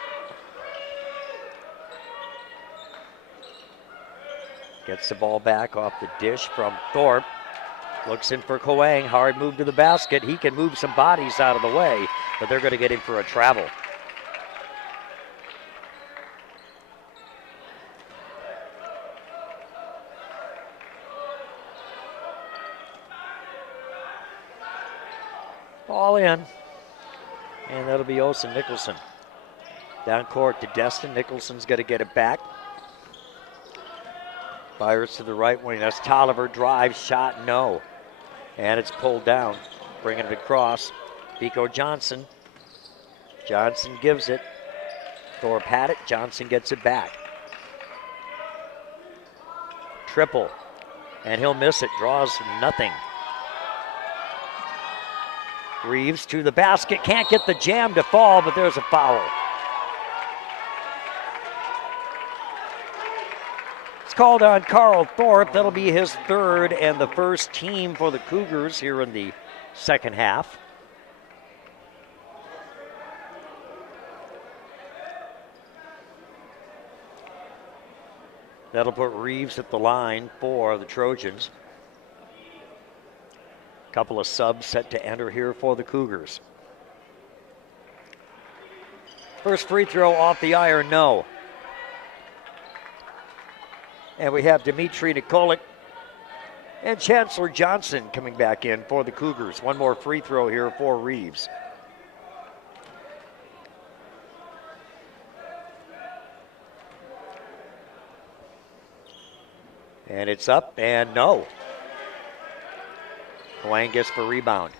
Gets the ball back off the dish from Thorpe. Looks in for Coang. Hard move to the basket. He can move some bodies out of the way, but they're going to get him for a travel. Ball in, and that'll be Olsen Nicholson. Down court to Destin. Nicholson's going to get it back. Fires to the right wing. That's Tolliver. Drive, shot, no. And it's pulled down. Bringing it across. Biko Johnson. Johnson gives it. Thorpe had it. Johnson gets it back. Triple. And he'll miss it. Draws nothing. Reeves to the basket. Can't get the jam to fall, but there's a foul. Called on Carl Thorpe. That'll be his 3rd and the first team for the Cougars here in the second half. That'll put Reeves at the line for the Trojans. A couple of subs set to enter here for the Cougars. First free throw off the iron, no. And we have Dimitri Nikolic and Chancellor Johnson coming back in for the Cougars. One more free throw here for Reeves. And it's up and no. Coang gets for rebound.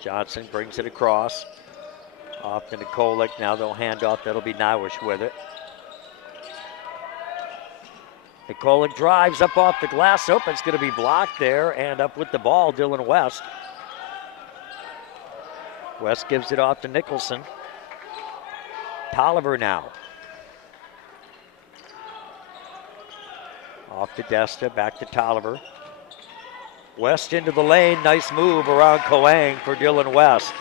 Johnson brings it across. Off to Nikolic. Now they'll hand off. That'll be Nywish with it. Nikolic drives up off the glass. Oh, it's going to be blocked there, and up with the ball, Dylan West. West gives it off to Nicholson. Tolliver now. Off to Desta, back to Tolliver. West into the lane. Nice move around Coang for Dylan West.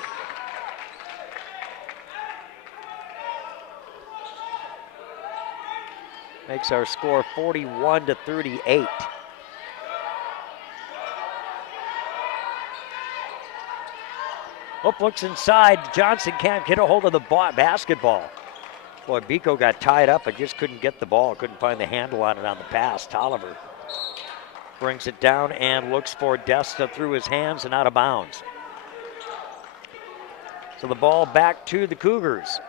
Makes our score 41-38. Hope looks inside. Johnson can't get a hold of the basketball. Boy, Biko got tied up and just couldn't get the ball. Couldn't find the handle on it on the pass. Tolliver brings it down and looks for Desta through his hands and out of bounds. So the ball back to the Cougars.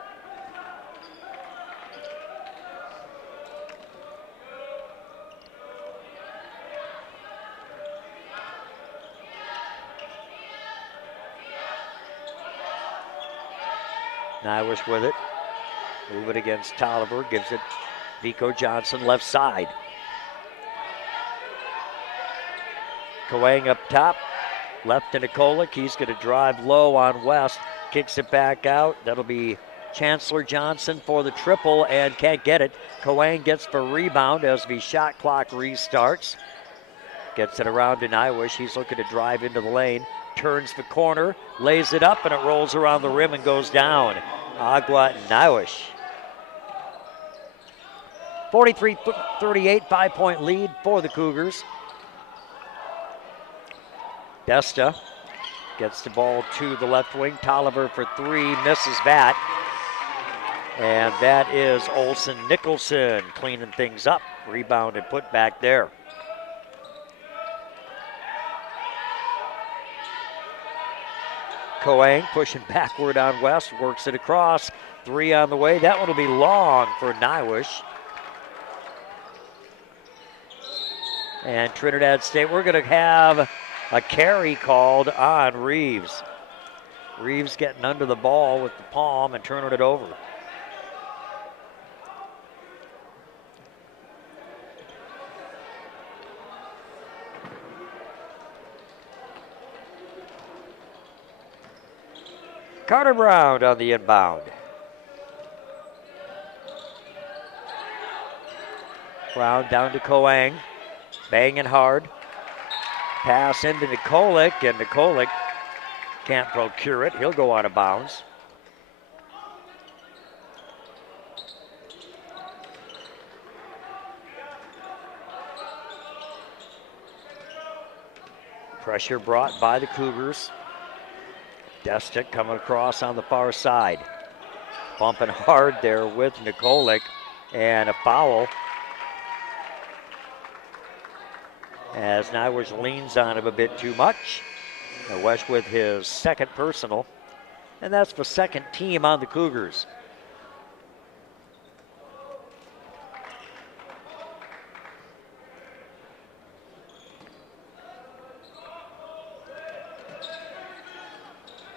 Nywish with it. Move it against Tolliver. Gives it Biko Johnson left side. Coang up top. Left to Nikolic. He's going to drive low on West. Kicks it back out. That'll be Chancellor Johnson for the triple and can't get it. Coang gets for rebound as the shot clock restarts. Gets it around to Nywish. He's looking to drive into the lane. Turns the corner, lays it up, and it rolls around the rim and goes down. Agua Niwish. 43-38, 5-point lead for the Cougars. Desta gets the ball to the left wing. Tolliver for three, misses that. And that is Olsen Nicholson cleaning things up. Rebound and put back there. Coang pushing backward on West, works it across. Three on the way. That one will be long for Niwish. And Trinidad State, we're going to have a carry called on Reeves. Reeves getting under the ball with the palm and turning it over. Carter Brown on the inbound. Brown down to Coang. Banging hard. Pass into Nikolic, and Nikolic can't procure it. He'll go out of bounds. Pressure brought by the Cougars. Desta coming across on the far side. Bumping hard there with Nikolic, and a foul as Niwish leans on him a bit too much. West with his second personal, and that's the second team on the Cougars.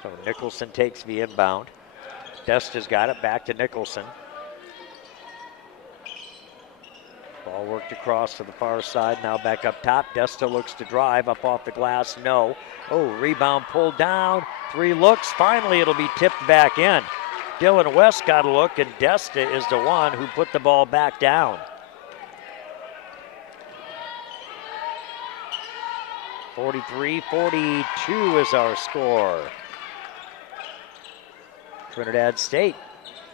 So Nicholson takes the inbound. Desta's got it back to Nicholson. Ball worked across to the far side, now back up top. Desta looks to drive up off the glass, no. Oh, rebound pulled down, three looks, finally it'll be tipped back in. Dylan West got a look, and Desta is the one who put the ball back down. 43-42 is our score. Trinidad State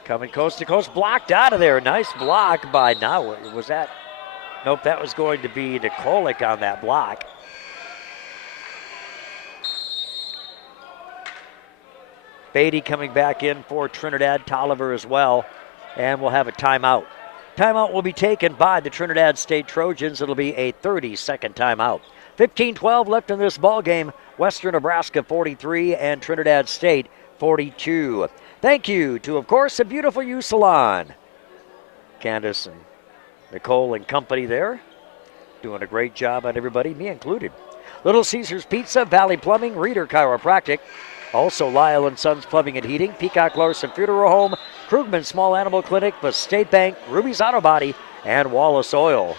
coming coast to coast, blocked out of there. Nice block by now. Was that? Nope, that was going to be Nikolic on that block. Beatty coming back in for Trinidad, Tolliver as well, and we'll have a timeout. Timeout will be taken by the Trinidad State Trojans. It'll be a 30-second timeout. 15-12 left in this ball game. Western Nebraska 43 and Trinidad State 42. Thank you to, of course, a beautiful U Salon. Candace and Nicole and company there. Doing a great job on everybody, me included. Little Caesars Pizza, Valley Plumbing, Reader Chiropractic. Also Lyle & Sons Plumbing and Heating, Peacock Larson Funeral Home, Krugman Small Animal Clinic, the State Bank, Ruby's Auto Body, and Wallace Oil.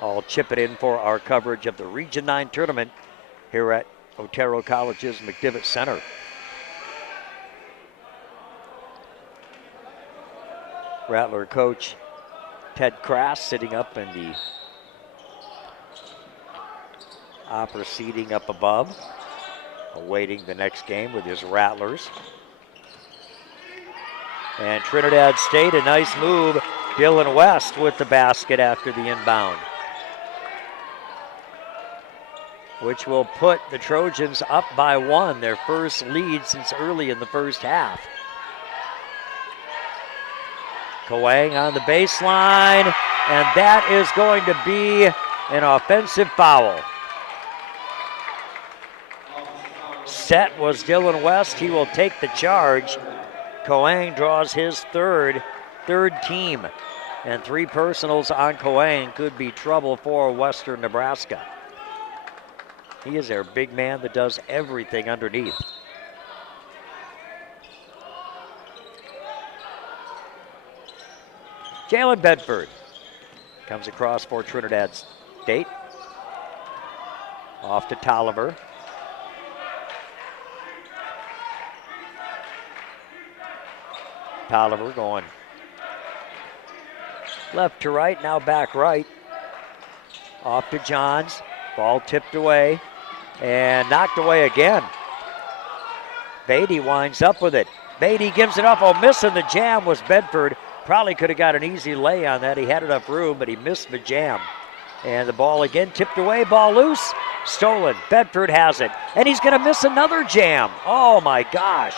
All chipping in for our coverage of the Region 9 tournament here at Otero College's McDivitt Center. Rattler coach Ted Krass sitting up in the upper seating up above, awaiting the next game with his Rattlers. And Trinidad State, a nice move. Dylan West with the basket after the inbound, which will put the Trojans up by one, their first lead since early in the first half. Coang on the baseline, and that is going to be an offensive foul. Set was Dylan West. He will take the charge. Coang draws his third team, and three personals on Coang could be trouble for Western Nebraska. He is their big man that does everything underneath. Jalen Bedford comes across for Trinidad State. Off to Tolliver. Tolliver going left to right, now back right. Off to Johns. Ball tipped away and knocked away again. Beatty winds up with it. Beatty gives it up. Oh, missing the jam was Bedford. Probably could have got an easy lay on that. He had enough room, but he missed the jam. And the ball again tipped away, ball loose, stolen. Bedford has it, and he's going to miss another jam. Oh my gosh.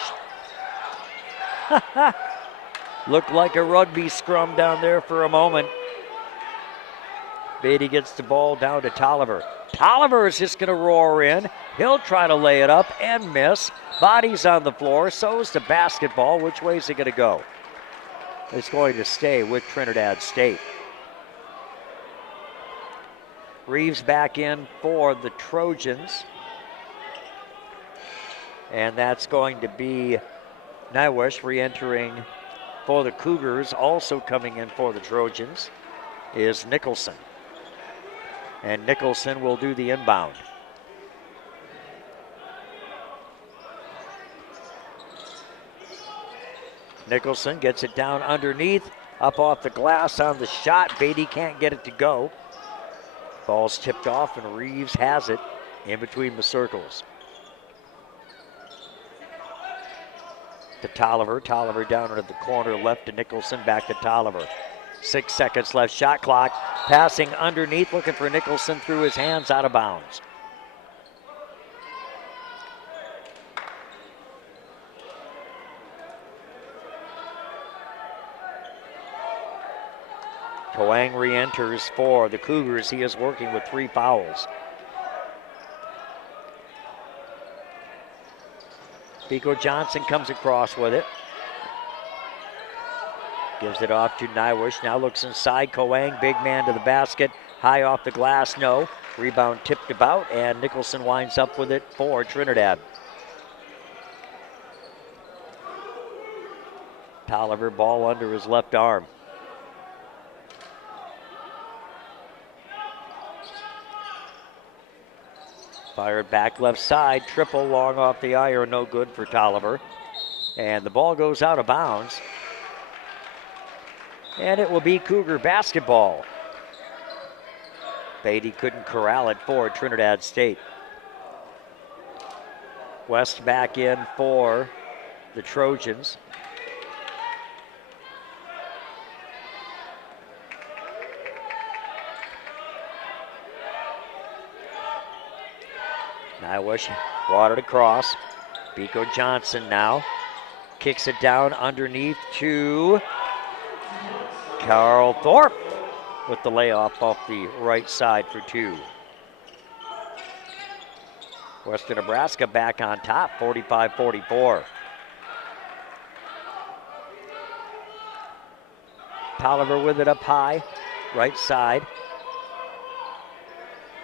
Looked like a rugby scrum down there for a moment. Beatty gets the ball down to Tolliver. Tolliver is just going to roar in. He'll try to lay it up and miss. Body's on the floor, so is the basketball. Which way is it going to go? It's going to stay with Trinidad State. Reeves back in for the Trojans. And that's going to be Nywish re-entering for the Cougars. Also coming in for the Trojans is Nicholson. And Nicholson will do the inbound. Nicholson gets it down underneath, up off the glass on the shot. Beatty can't get it to go. Ball's tipped off, and Reeves has it in between the circles. To Tolliver. Tolliver down into the corner left to Nicholson, back to Tolliver. 6 seconds left, shot clock. Passing underneath, looking for Nicholson through his hands, out of bounds. Coang re-enters for the Cougars. He is working with 3 fouls. Pico Johnson comes across with it. Gives it off to Nywish. Now looks inside. Coang, big man to the basket. High off the glass, no. Rebound tipped about, and Nicholson winds up with it for Trinidad. Tolliver, ball under his left arm. Fired back left side, triple long off the iron, no good for Tolliver. And the ball goes out of bounds. And it will be Cougar basketball. Beatty couldn't corral it for Trinidad State. West back in for the Trojans. Nywish brought it across. Pico Johnson now kicks it down underneath to Carl Thorpe with the layoff off the right side for 2. Western Nebraska back on top, 45-44. Tolliver with it up high, right side.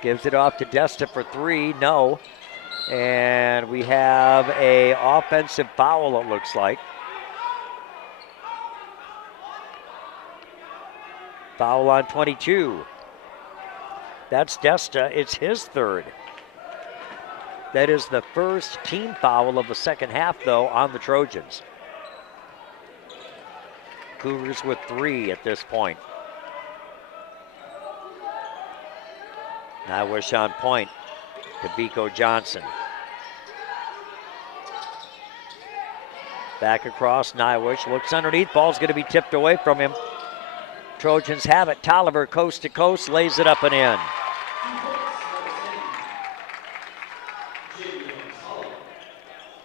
Gives it off to Desta for 3, no. And we have a offensive foul, it looks like. Foul on 22. That's Desta, it's his 3rd. That is the first team foul of the second half, though, on the Trojans. Cougars with 3 at this point. Nywish on point to Pico Johnson. Back across, Nywish looks underneath. Ball's going to be tipped away from him. Trojans have it. Tolliver coast to coast, lays it up and in.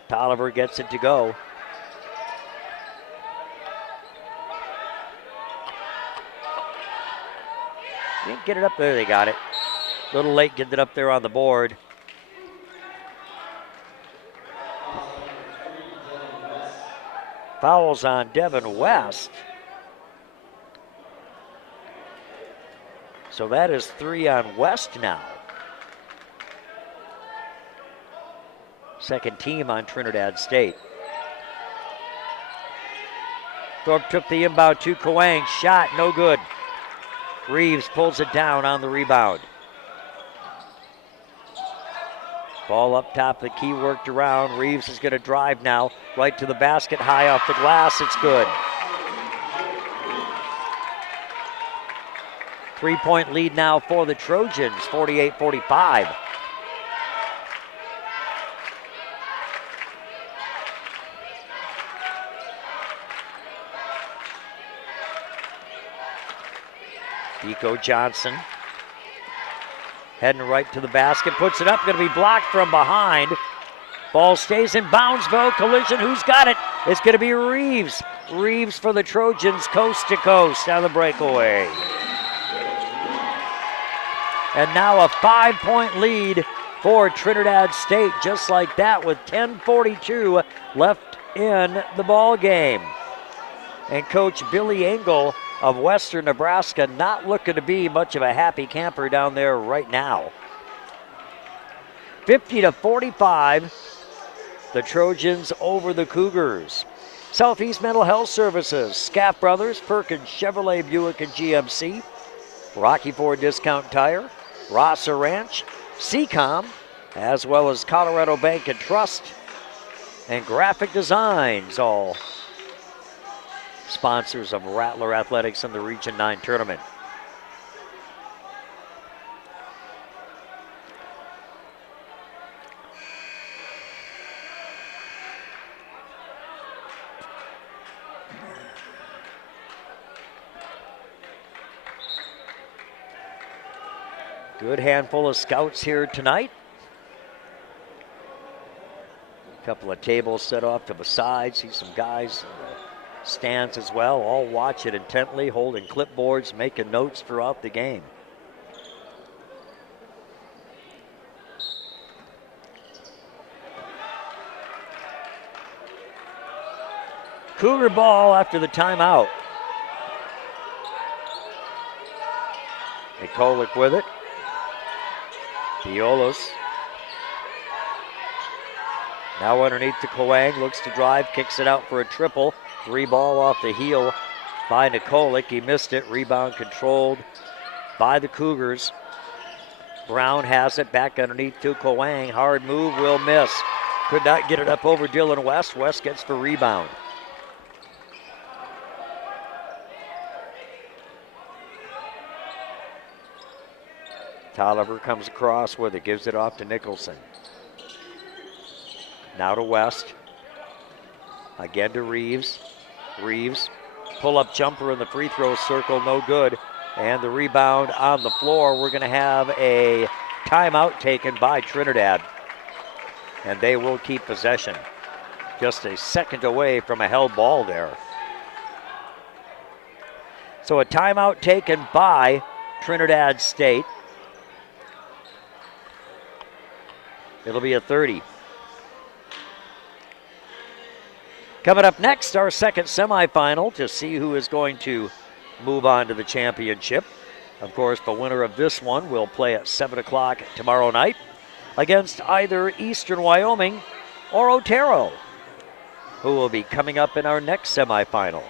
Tolliver gets it to go. Didn't get it up there, they got it. A little late getting it up there on the board. Fouls on Devin West. So that is 3 on West now. Second team on Trinidad State. Thorpe took the inbound to Coang. Shot, no good. Reeves pulls it down on the rebound. Ball up top, the key worked around. Reeves is going to drive now, right to the basket, high off the glass, it's good. 3-point lead now for the Trojans, 48-45. Chico Johnson heading right to the basket, puts it up, going to be blocked from behind. Ball stays in Boundsville, collision, who's got it? It's going to be Reeves. Reeves for the Trojans, coast to coast on the breakaway. And now a 5-point lead for Trinidad State, just like that, with 10:42 left in the ball game. And Coach Billy Engel of Western Nebraska not looking to be much of a happy camper down there right now. 50-45, the Trojans over the Cougars. Southeast Mental Health Services, Scaff Brothers, Perkins Chevrolet Buick and GMC, Rocky Ford Discount Tire, Rosser Ranch, Seacom, as well as Colorado Bank and Trust, and Graphic Designs, all sponsors of Rattler Athletics in the Region 9 tournament. Good handful of scouts here tonight. A couple of tables set off to the side. See some guys stands as well, all watch it intently, holding clipboards, making notes throughout the game. Cougar ball after the timeout. Nikolic with it. Violas. Now underneath to Coang, looks to drive, kicks it out for a triple. 3 ball off the heel by Nikolic. He missed it. Rebound controlled by the Cougars. Brown has it back underneath to Coang. Hard move, will miss. Could not get it up over Dylan West. West gets the rebound. Tolliver comes across with it, gives it off to Nicholson. Now to West. Again to Reeves. Reeves, pull-up jumper in the free throw circle, no good. And the rebound on the floor. We're going to have a timeout taken by Trinidad. And they will keep possession. Just a second away from a held ball there. So a timeout taken by Trinidad State. It'll be a 30. Coming up next, our second semifinal to see who is going to move on to the championship. Of course, the winner of this one will play at 7 o'clock tomorrow night against either Eastern Wyoming or Otero, who will be coming up in our next semifinal.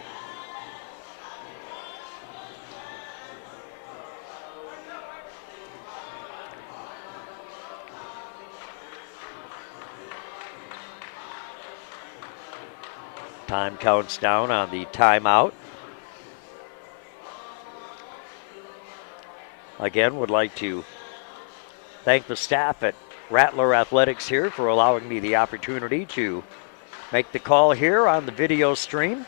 Time counts down on the timeout. Again, would like to thank the staff at Rattler Athletics here for allowing me the opportunity to make the call here on the video stream.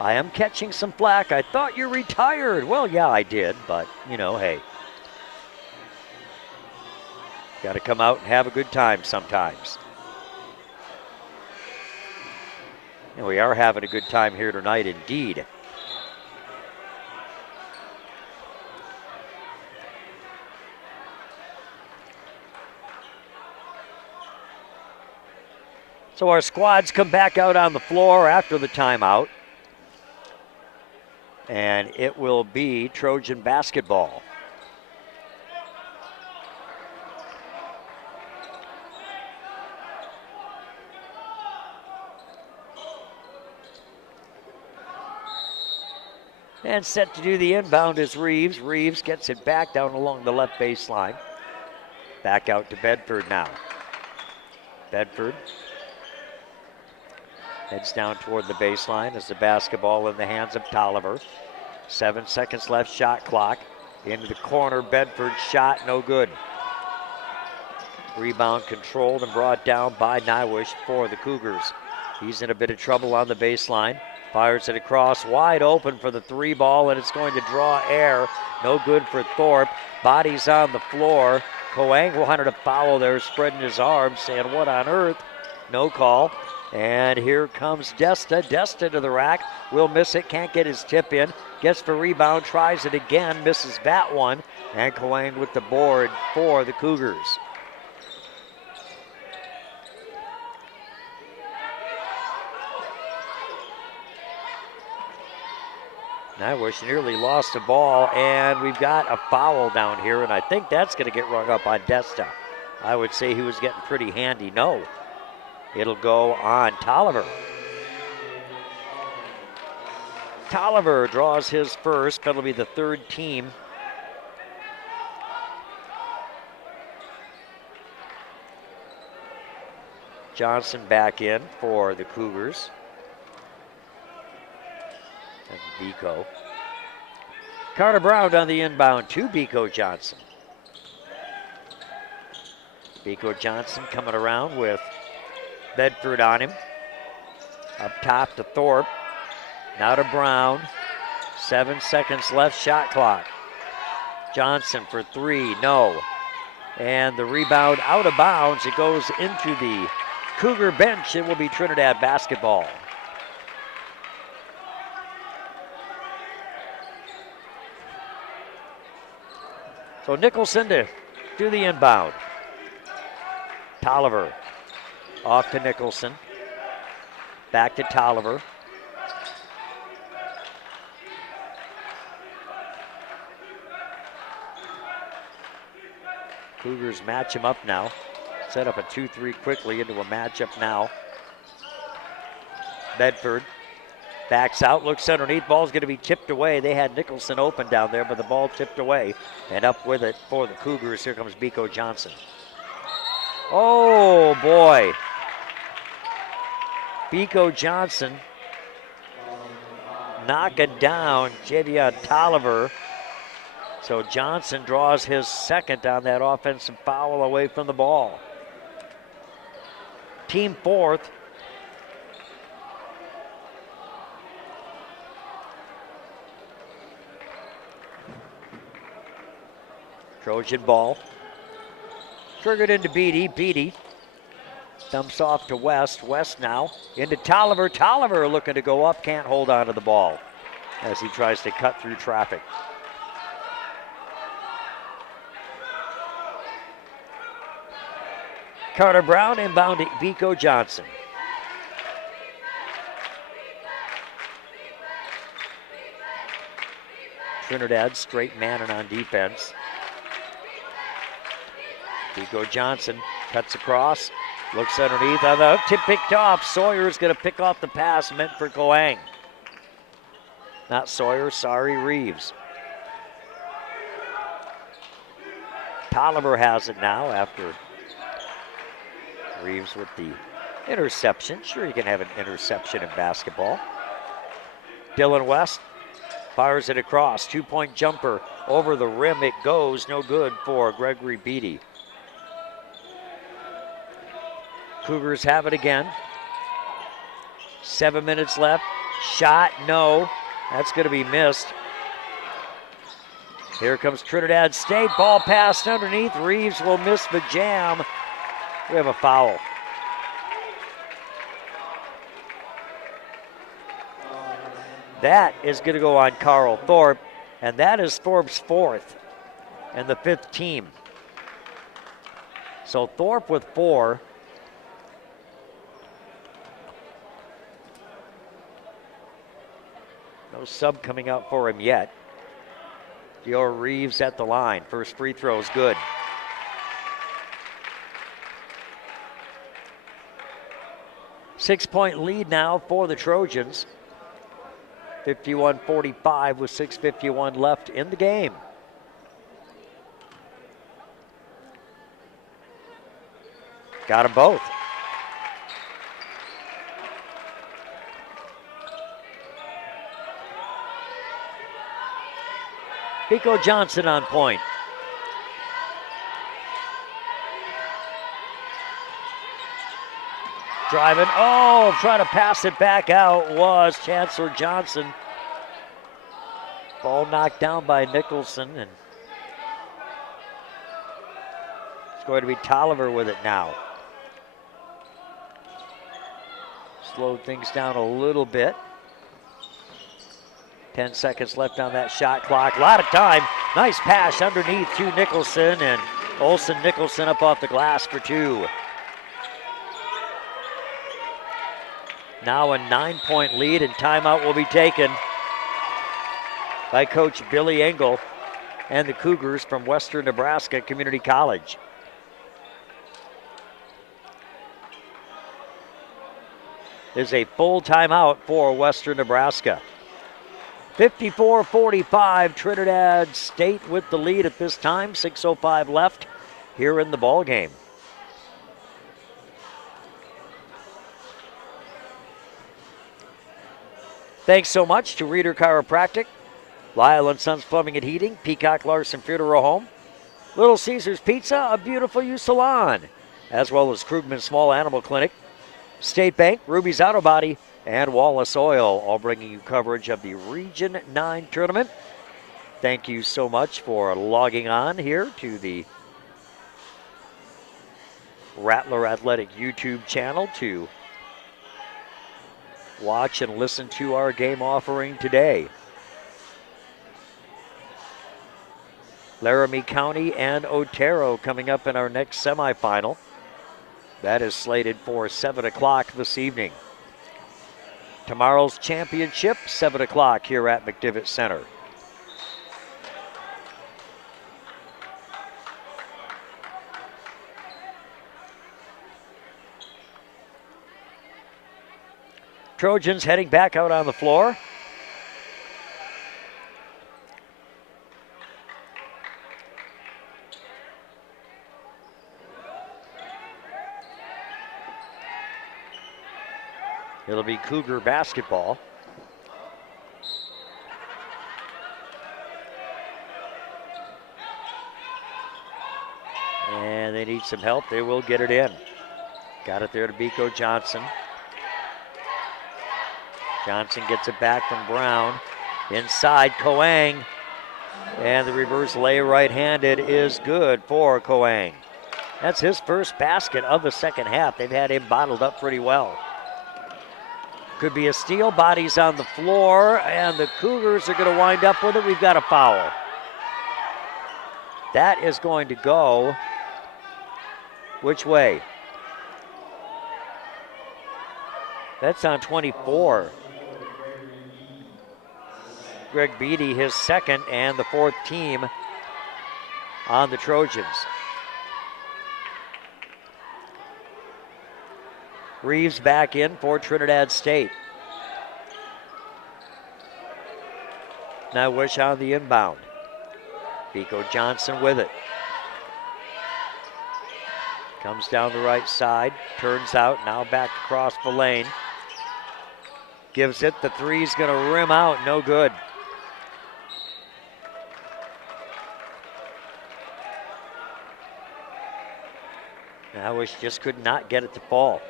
I am catching some flack. I thought you retired. Well, yeah, I did, but, you know, hey. Got to come out and have a good time sometimes. And we are having a good time here tonight indeed. So our squads come back out on the floor after the timeout. And it will be Trojan basketball. And set to do the inbound is Reeves. Reeves gets it back down along the left baseline. Back out to Bedford now. Bedford heads down toward the baseline as the basketball in the hands of Tolliver. 7 seconds left, shot clock. Into the corner, Bedford shot, no good. Rebound controlled and brought down by Nywish for the Cougars. He's in a bit of trouble on the baseline. Fires it across, wide open for the 3 ball, and it's going to draw air. No good for Thorpe. Body's on the floor. Coang wanted a foul there, spreading his arms, saying, what on earth? No call. And here comes Desta. Desta to the rack. Will miss it, can't get his tip in. Gets the rebound, tries it again, misses that one. And Coang with the board for the Cougars. Nywish nearly lost the ball, and we've got a foul down here, and I think that's going to get rung up on Desta. I would say he was getting pretty handy. No, it'll go on Tolliver. Tolliver draws his first. That'll be the 3rd team. Johnson back in for the Cougars. And Biko. Carter Brown on the inbound to Biko Johnson. Biko Johnson coming around with Bedford on him. Up top to Thorpe. Now to Brown. 7 seconds left, shot clock. Johnson for 3, no. And the rebound out of bounds. It goes into the Cougar bench. It will be Trinidad basketball. So Nicholson to do the inbound. Tolliver off to Nicholson. Back to Tolliver. Cougars match him up now. Set up a 2-3 quickly into a matchup now. Bedford backs out, looks underneath. Ball's going to be tipped away. They had Nicholson open down there, but the ball tipped away. And up with it for the Cougars. Here comes Biko Johnson. Oh, boy. Biko Johnson knocking down Javion Tolliver. So Johnson draws his second on that offensive foul away from the ball. Team 4th. Trojan ball. Triggered into Beatty. Beatty dumps off to West. West now into Tolliver. Tolliver looking to go up. Can't hold on to the ball as he tries to cut through traffic. Carter Brown inbound to Biko Johnson. Trinidad straight manning on defense. Biko Johnson cuts across, looks underneath. On the tip picked off. Sawyer's going to pick off the pass meant for Coang. Not Sawyer, sorry, Reeves. Tolliver has it now after Reeves with the interception. Sure, you can have an interception in basketball. Dylan West fires it across. 2-point jumper over the rim. It goes. No good for Gregory Beatty. Cougars have it again. 7 minutes left. Shot, no. That's going to be missed. Here comes Trinidad State. Ball passed underneath. Reeves will miss the jam. We have a foul. That is going to go on Carl Thorpe, and that is Thorpe's 4th and the 5th team. So Thorpe with 4. No sub coming out for him yet. Dior Reeves at the line. First free throw is good. Six-point lead now for the Trojans. 51-45 with 6:51 left in the game. Got them both. Biko Johnson on point. Driving. Oh, trying to pass it back out was Chancellor Johnson. Ball knocked down by Nicholson, and it's going to be Tolliver with it now. Slowed things down a little bit. 10 seconds left on that shot clock. A lot of time. Nice pass underneath to Nicholson, and Nicholson up off the glass for 2. Now a 9-point lead, and timeout will be taken by Coach Billy Engel and the Cougars from Western Nebraska Community College. There's a full timeout for Western Nebraska. 54-45, Trinidad State with the lead at this time. 6:05 left here in the ball game. Thanks so much to Reader Chiropractic, Lyle & Sons Plumbing and Heating, Peacock Larson Funeral Home, Little Caesars Pizza, A Beautiful You Salon, as well as Krugman Small Animal Clinic, State Bank, Ruby's Auto Body, and Wallace Oil, all bringing you coverage of the Region 9 tournament. Thank you so much for logging on here to the Rattler Athletic YouTube channel to watch and listen to our game offering today. Laramie County and Otero coming up in our next semifinal. That is slated for 7 o'clock this evening. Tomorrow's championship, 7 o'clock here at McDivitt Center. Trojans heading back out on the floor. It'll be Cougar basketball. And they need some help. They will get it in. Got it there to Biko Johnson. Johnson gets it back from Brown. Inside, Coang. And the reverse lay right-handed is good for Coang. That's his first basket of the second half. They've had him bottled up pretty well. Could be a steal. Bodies on the floor, and the Cougars are going to wind up with it. We've got a foul. That is going to go which way? That's on 24. Greg Beatty, his second and the fourth team on the Trojans. Reeves back in for Trinidad State. Now Wish on the inbound. Biko Johnson with it. Comes down the right side, turns out, now back across the lane. Gives it, the three's gonna rim out, no good. Now Wish just could not get it to fall.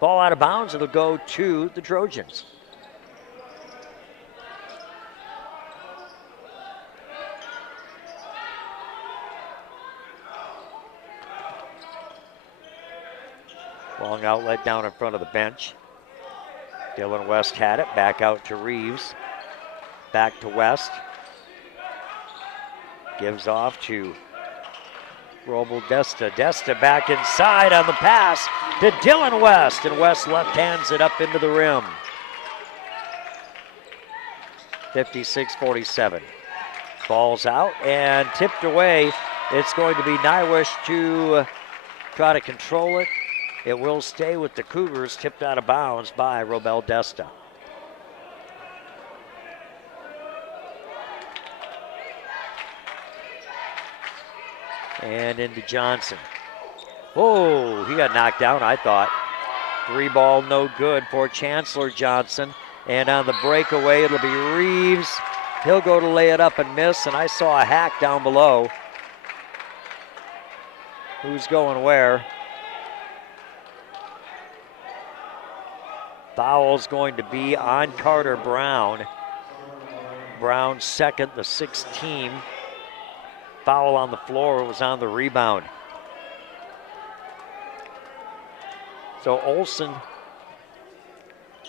Ball out of bounds, it'll go to the Trojans. Long outlet down in front of the bench. Dylan West had it, back out to Reeves. Back to West. Gives off to Robel Desta. Desta back inside on the pass to Dylan West, and West left hands it up into the rim. 56-47. Ball's out and tipped away. It's going to be Nywish to try to control it. It will stay with the Cougars, tipped out of bounds by Robel Desta. And into Johnson. Oh, he got knocked down, I thought. Three ball, no good for Chancellor Johnson. And on the breakaway, it'll be Reeves. He'll go to lay it up and miss, and I saw a hack down below. Who's going where? Foul's going to be on Carter Brown. Brown second, the 6th team. Foul on the floor, it was on the rebound. So Olsen,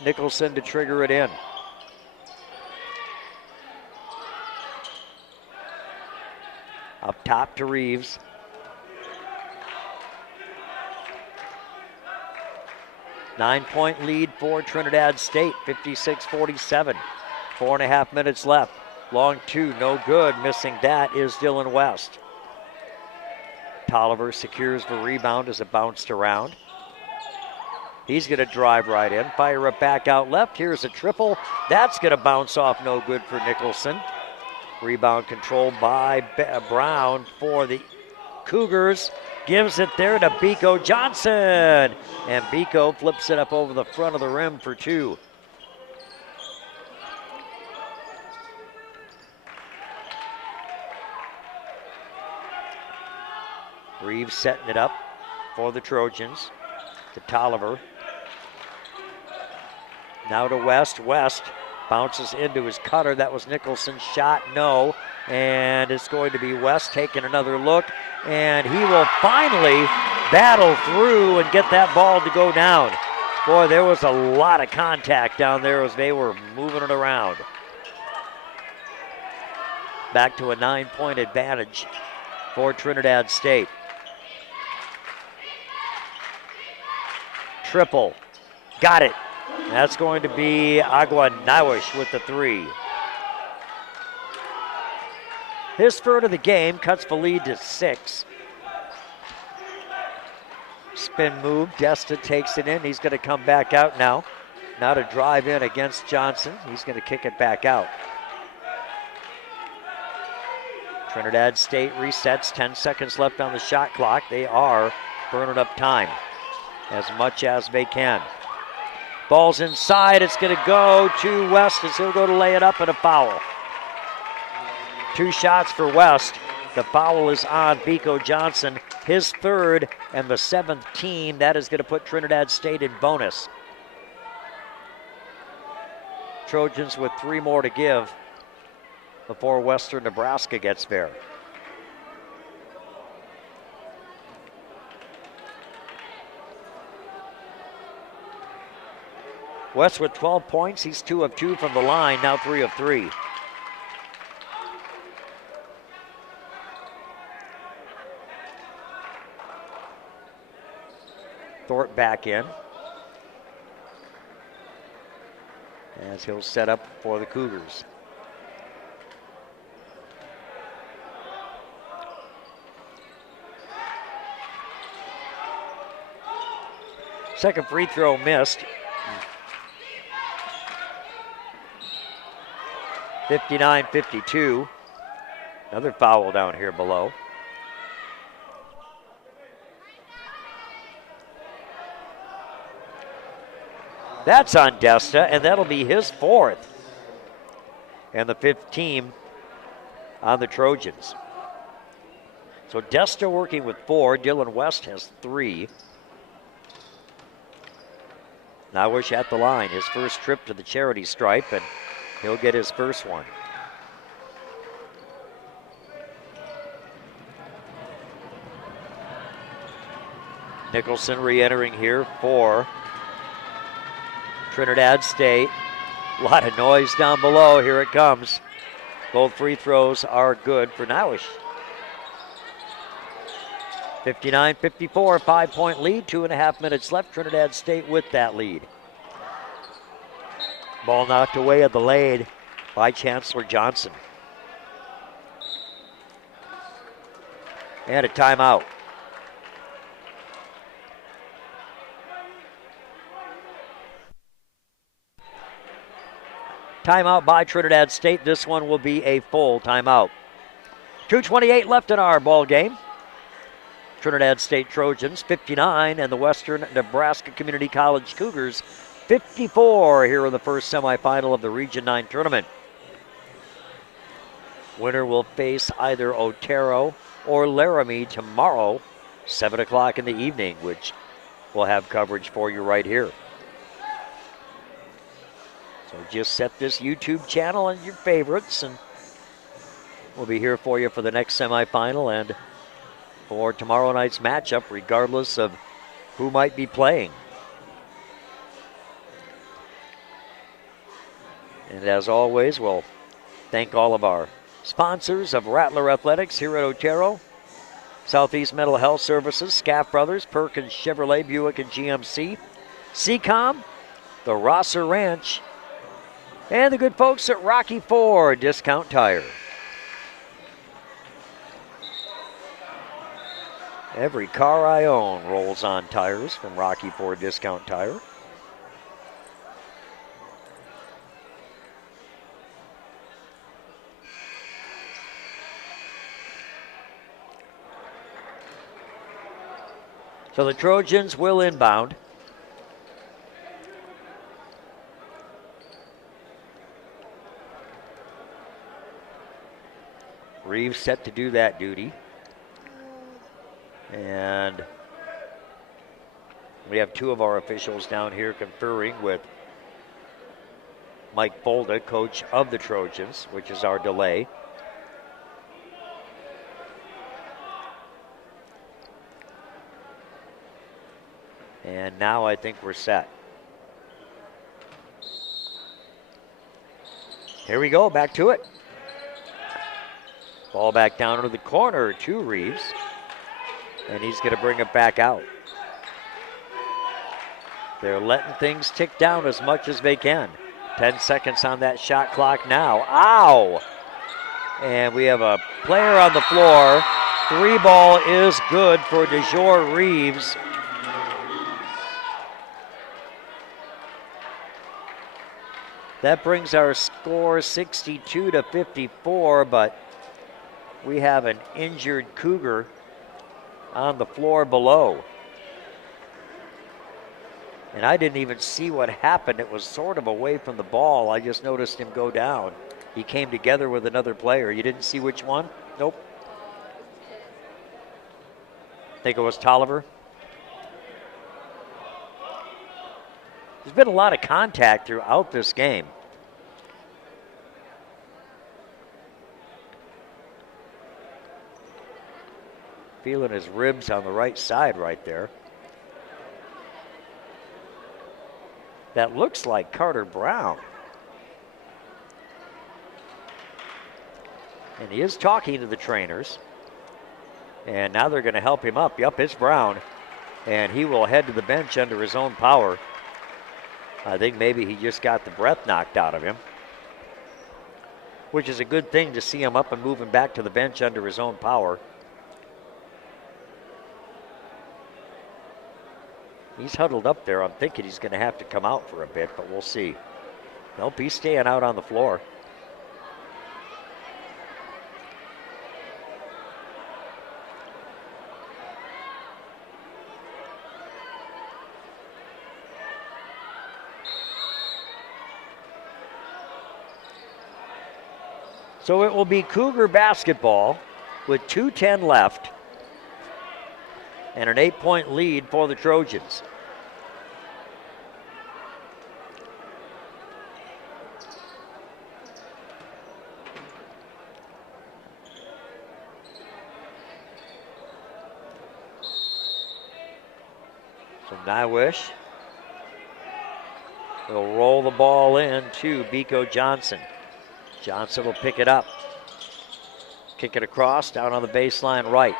Nicholson to trigger it in. Up top to Reeves. Nine-point lead for Trinidad State, 56-47. 4.5 minutes left. Long two, no good. Missing that is Dylan West. Tolliver secures the rebound as it bounced around. He's going to drive right in, fire it back out left. Here's a triple. That's going to bounce off, no good for Nicholson. Rebound controlled by Brown for the Cougars. Gives it there to Biko Johnson. And Biko flips it up over the front of the rim for two. Reeves setting it up for the Trojans. To Tolliver. Now to West. West bounces into his cutter. That was Nicholson's shot. No. And it's going to be West taking another look. And he will finally battle through and get that ball to go down. Boy, there was a lot of contact down there as they were moving it around. Back to a 9-point advantage for Trinidad State. Triple. Got it. That's going to be Aguanawish with the three. His third of the game cuts the lead to 6. Spin move. Desta takes it in. He's going to come back out now. Now to drive in against Johnson. He's going to kick it back out. Trinidad State resets. 10 seconds left on the shot clock. They are burning up time as much as they can. Ball's inside. It's going to go to West as he'll go to lay it up and a foul. 2 shots for West. The foul is on Biko Johnson, his third and the 7th team. That is going to put Trinidad State in bonus. Trojans with 3 more to give before Western Nebraska gets there. West with 12 points. He's 2 of 2 from the line, now 3 of 3. Thorpe back in as he'll set up for the Cougars. Second free throw missed. 59-52. Another foul down here below. That's on Desta, and that'll be his 4th. And the 5th team on the Trojans. So Desta working with 4. Dylan West has 3. Nawish at the line. His first trip to the charity stripe, and he'll get his first one. Nicholson re-entering here for Trinidad State. A lot of noise down below. Here it comes. Both free throws are good for Nawish. 59-54, 5-point lead, 2.5 minutes left. Trinidad State with that lead. Ball knocked away at the lane by Chancellor Johnson. And a timeout. Timeout by Trinidad State. This one will be a full timeout. 2:28 left in our ball game. Trinidad State Trojans 59 and the Western Nebraska Community College Cougars 54 here in the first semifinal of the Region 9 tournament. Winner will face either Otero or Laramie tomorrow, 7 o'clock in the evening, which we'll have coverage for you right here. So just set this YouTube channel and your favorites, and we'll be here for you for the next semifinal and for tomorrow night's matchup, regardless of who might be playing. And as always, we'll thank all of our sponsors of Rattler Athletics here at Otero: Southeast Mental Health Services, Scaff Brothers, Perkins Chevrolet, Buick and GMC, Seacom, the Rosser Ranch, and the good folks at Rocky Ford Discount Tire. Every car I own rolls on tires from Rocky Ford Discount Tire. So the Trojans will inbound. Reeves set to do that duty. And we have two of our officials down here conferring with Mike Bolda, coach of the Trojans, which is our delay. And now I think we're set. Here we go, back to it. Ball back down into the corner to Reeves. And he's going to bring it back out. They're letting things tick down as much as they can. 10 seconds on that shot clock now. Ow! And we have a player on the floor. 3 ball is good for DeJour Reeves. That brings our score 62-54, but we have an injured Cougar on the floor below. And I didn't even see what happened. It was sort of away from the ball. I just noticed him go down. He came together with another player. You didn't see which one? Nope. Think it was Tolliver. There's been a lot of contact throughout this game. Feeling his ribs on the right side right there. That looks like Carter Brown. And he is talking to the trainers. And now they're going to help him up. Yep, it's Brown. And he will head to the bench under his own power. I think maybe he just got the breath knocked out of him, which is a good thing to see him up and moving back to the bench under his own power. He's huddled up there. I'm thinking he's going to have to come out for a bit, but we'll see. Nope, he's staying out on the floor. So it will be Cougar basketball with 2:10 left and an 8-point lead for the Trojans. So Nywish will roll the ball in to Biko Johnson. Johnson will pick it up. Kick it across, down on the baseline right.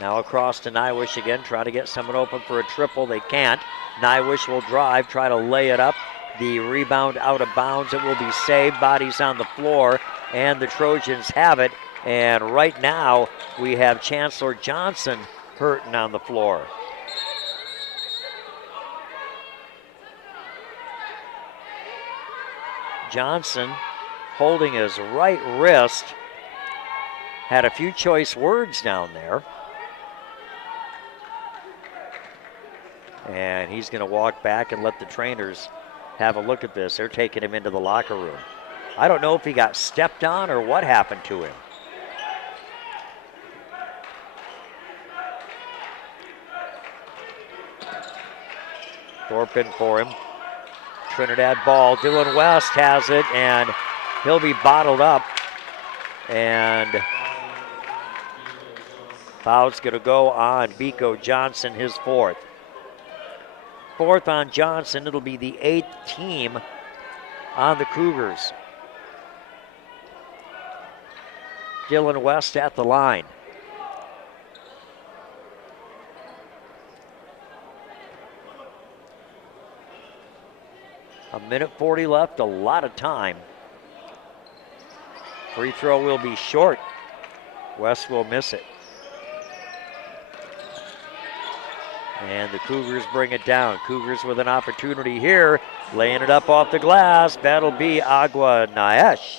Now across to Nywish again, trying to get someone open for a triple. They can't. Nywish will drive, try to lay it up. The rebound out of bounds. It will be saved. Bodies on the floor, and the Trojans have it. And right now, we have Chancellor Johnson hurting on the floor. Johnson, holding his right wrist, had a few choice words down there. And he's going to walk back and let the trainers have a look at this. They're taking him into the locker room. I don't know if he got stepped on or what happened to him. Thorpe in for him. Trinidad ball. Dylan West has it, and he'll be bottled up. And foul's going to go on Biko Johnson, his fourth. Fourth on Johnson. It'll be the 8th team on the Cougars. Dylan West at the line. A minute 40 left, a lot of time. Free throw will be short. West will miss it. And the Cougars bring it down. Cougars with an opportunity here, laying it up off the glass. That'll be Agua Naesh.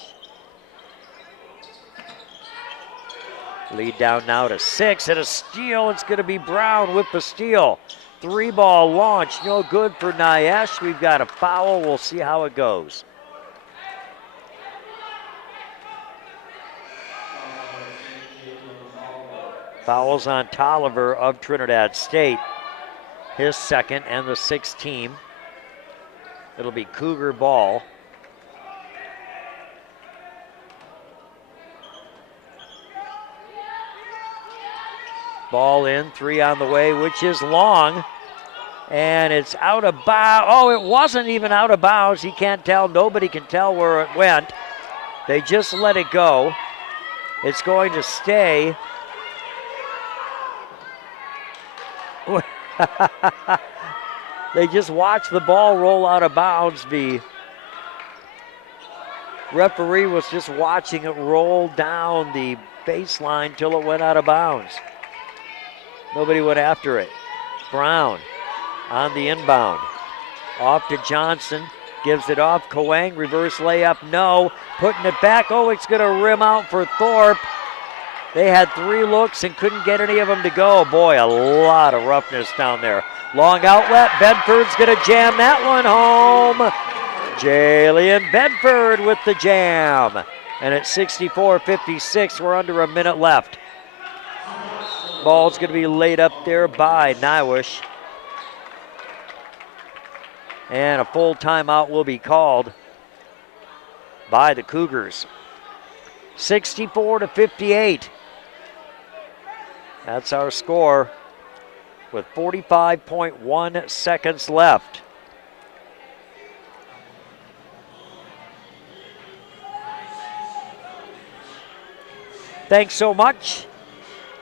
Lead down now to 6, and a steal. It's going to be Brown with the steal. 3-ball launch, no good for Naesh. We've got a foul. We'll see how it goes. Fouls on Tolliver of Trinidad State. His second and the 6th team. It'll be Cougar ball. Ball in, 3 on the way, which is long. And it's out of bounds. Oh, it wasn't even out of bounds. He can't tell. Nobody can tell where it went. They just let it go. It's going to stay. They just watched the ball roll out of bounds. The referee was just watching it roll down the baseline till it went out of bounds. Nobody went after it. Brown on the inbound. Off to Johnson. Gives it off. Coang, reverse layup, no. Putting it back. Oh, it's going to rim out for Thorpe. They had 3 looks and couldn't get any of them to go. Boy, a lot of roughness down there. Long outlet. Bedford's going to jam that one home. Jalen Bedford with the jam. And at 64-56, we're under a minute left. Ball's going to be laid up there by Nywish. And a full timeout will be called by the Cougars. 64-58. That's our score with 45.1 seconds left. Thanks so much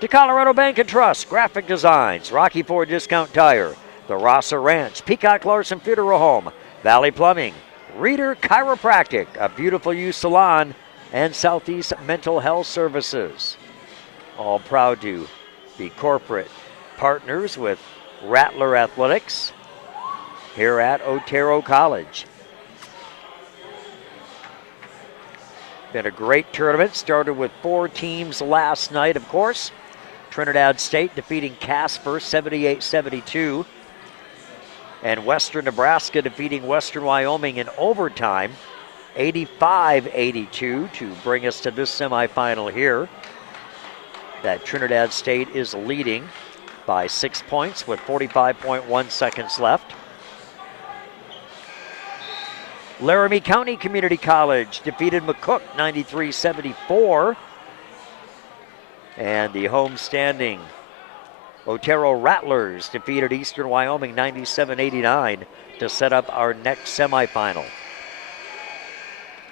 to Colorado Bank and Trust, Graphic Designs, Rocky Ford Discount Tire, the Rosser Ranch, Peacock Larson Funeral Home, Valley Plumbing, Reader Chiropractic, a Beautiful You Salon, and Southeast Mental Health Services. All proud to be corporate partners with Rattler Athletics here at Otero College. Been a great tournament. Started with 4 teams last night, of course. Trinidad State defeating Casper 78-72. And Western Nebraska defeating Western Wyoming in overtime 85-82 to bring us to this semifinal here. That Trinidad State is leading by 6 points with 45.1 seconds left. Laramie County Community College defeated McCook 93-74. And the homestanding Otero Rattlers defeated Eastern Wyoming 97-89 to set up our next semifinal.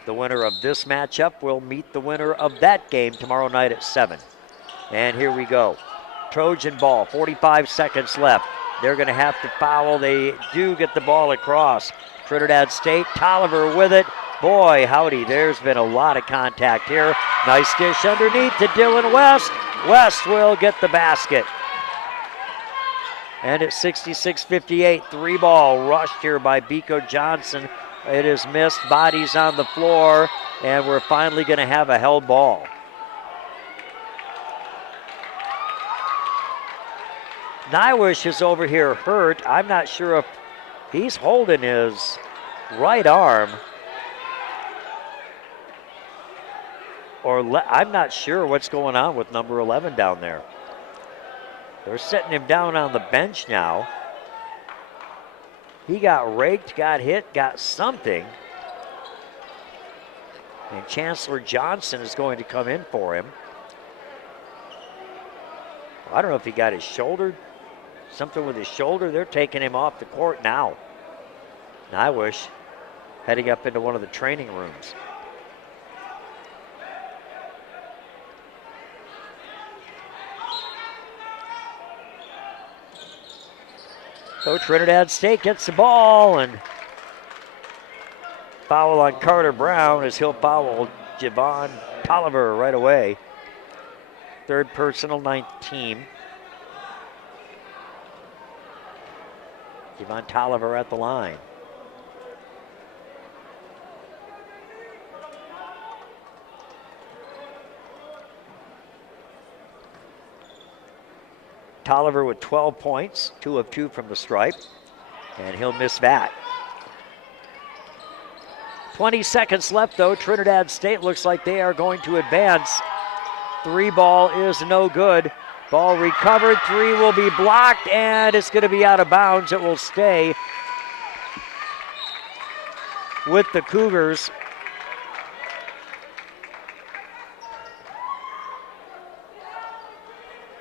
The winner of this matchup will meet the winner of that game tomorrow night at 7. And here we go. Trojan ball, 45 seconds left. They're going to have to foul. They do get the ball across. Trinidad State, Tolliver with it. Boy, howdy, there's been a lot of contact here. Nice dish underneath to Dylan West. West will get the basket. And at 66-58, 3-ball rushed here by Biko Johnson. It is missed, bodies on the floor, and we're finally going to have a held ball. Nywish is over here hurt. I'm not sure if he's holding his right arm. I'm not sure what's going on with number 11 down there. They're setting him down on the bench now. He got raked, got hit, got something. And Chancellor Johnson is going to come in for him. I don't know if he got his shoulder, something with his shoulder. They're taking him off the court now. Nywish heading up into one of the training rooms. So Trinidad State gets the ball, and foul on Carter Brown as he'll foul Javon Tolliver right away. Third personal, 9th team. Javon Tolliver at the line. Tolliver with 12 points, 2 of 2 from the stripe, and he'll miss that. 20 seconds left though. Trinidad State looks like they are going to advance. 3 ball is no good. Ball recovered, 3 will be blocked, and it's going to be out of bounds. It will stay with the Cougars.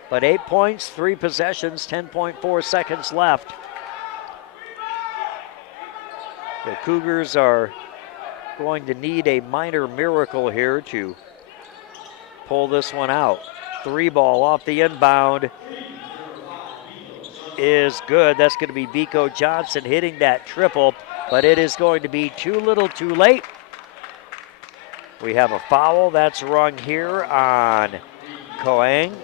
But 8 points, 3 possessions, 10.4 seconds left. The Cougars are going to need a minor miracle here to pull this one out. 3 ball off the inbound is good. That's going to be Vico Johnson hitting that triple, but it is going to be too little too late. We have a foul that's rung here on Coang.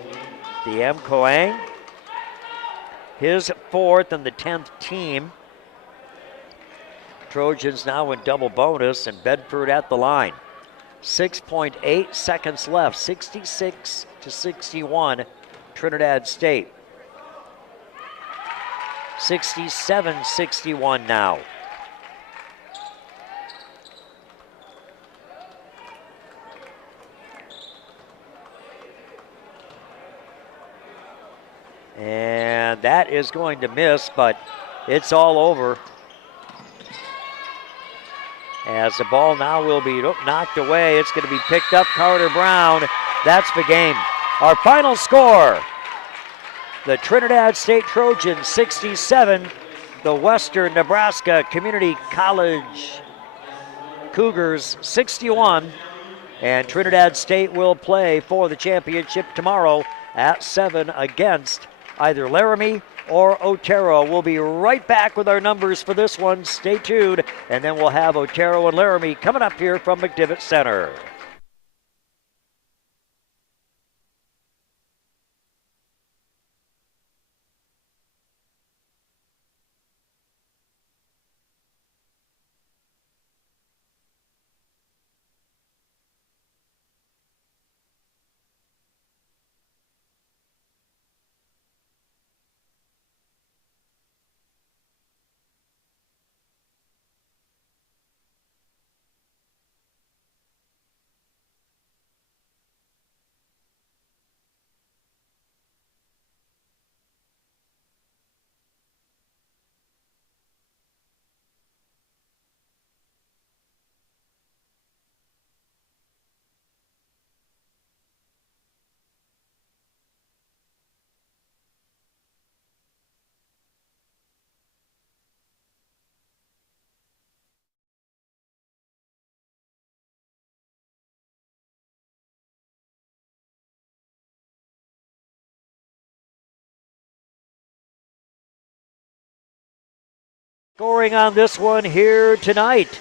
DM Coang, his 4th and the 10th team. Trojans now in double bonus, and Bedford at the line. 6.8 seconds left, 66-61, Trinidad State. 67-61 now. And that is going to miss, but it's all over. As the ball now will be knocked away, it's going to be picked up. Carter Brown, that's the game. Our final score, the Trinidad State Trojans 67, the Western Nebraska Community College Cougars 61, and Trinidad State will play for the championship tomorrow at 7 against either Laramie or Otero. We'll be right back with our numbers for this one. Stay tuned, and then we'll have Otero and Laramie coming up here from McDivitt Center. Scoring on this one here tonight.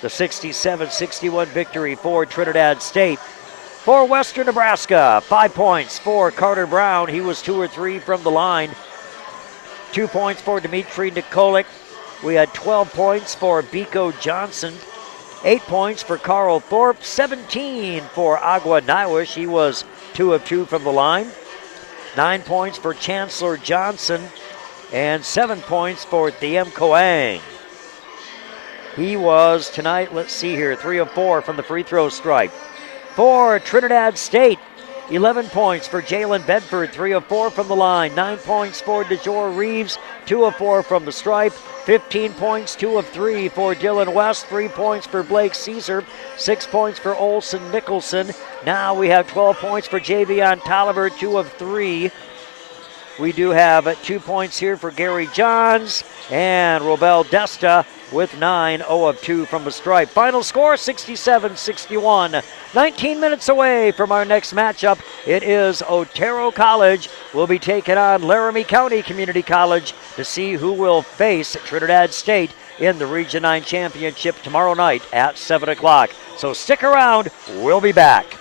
The 67-61 victory for Trinidad State. For Western Nebraska, 5 points for Carter Brown. He was 2 or 3 from the line. 2 points for Dimitri Nikolic. We had 12 points for Vico Johnson. 8 points for Carl Thorpe. 17 for Agua Nywish. He was 2 of 2 from the line. 9 points for Chancellor Johnson. And 7 points for DM Coang. He was tonight, let's see here, 3 of 4 from the free throw stripe. For Trinidad State, 11 points for Jalen Bedford, 3 of 4 from the line. 9 points for DeJour Reeves, 2 of 4 from the stripe. 15 points, 2 of 3 for Dylan West, 3 points for Blake Caesar, 6 points for Olson Nicholson. Now we have 12 points for Javion Tolliver, 2 of 3. We do have 2 points here for Gary Johns, and Robel Desta with 9, 0 of 2 from the stripe. Final score 67-61. 19 minutes away from our next matchup. It is Otero College. We'll be taking on Laramie County Community College to see who will face Trinidad State in the Region 9 Championship tomorrow night at 7 o'clock. So stick around. We'll be back.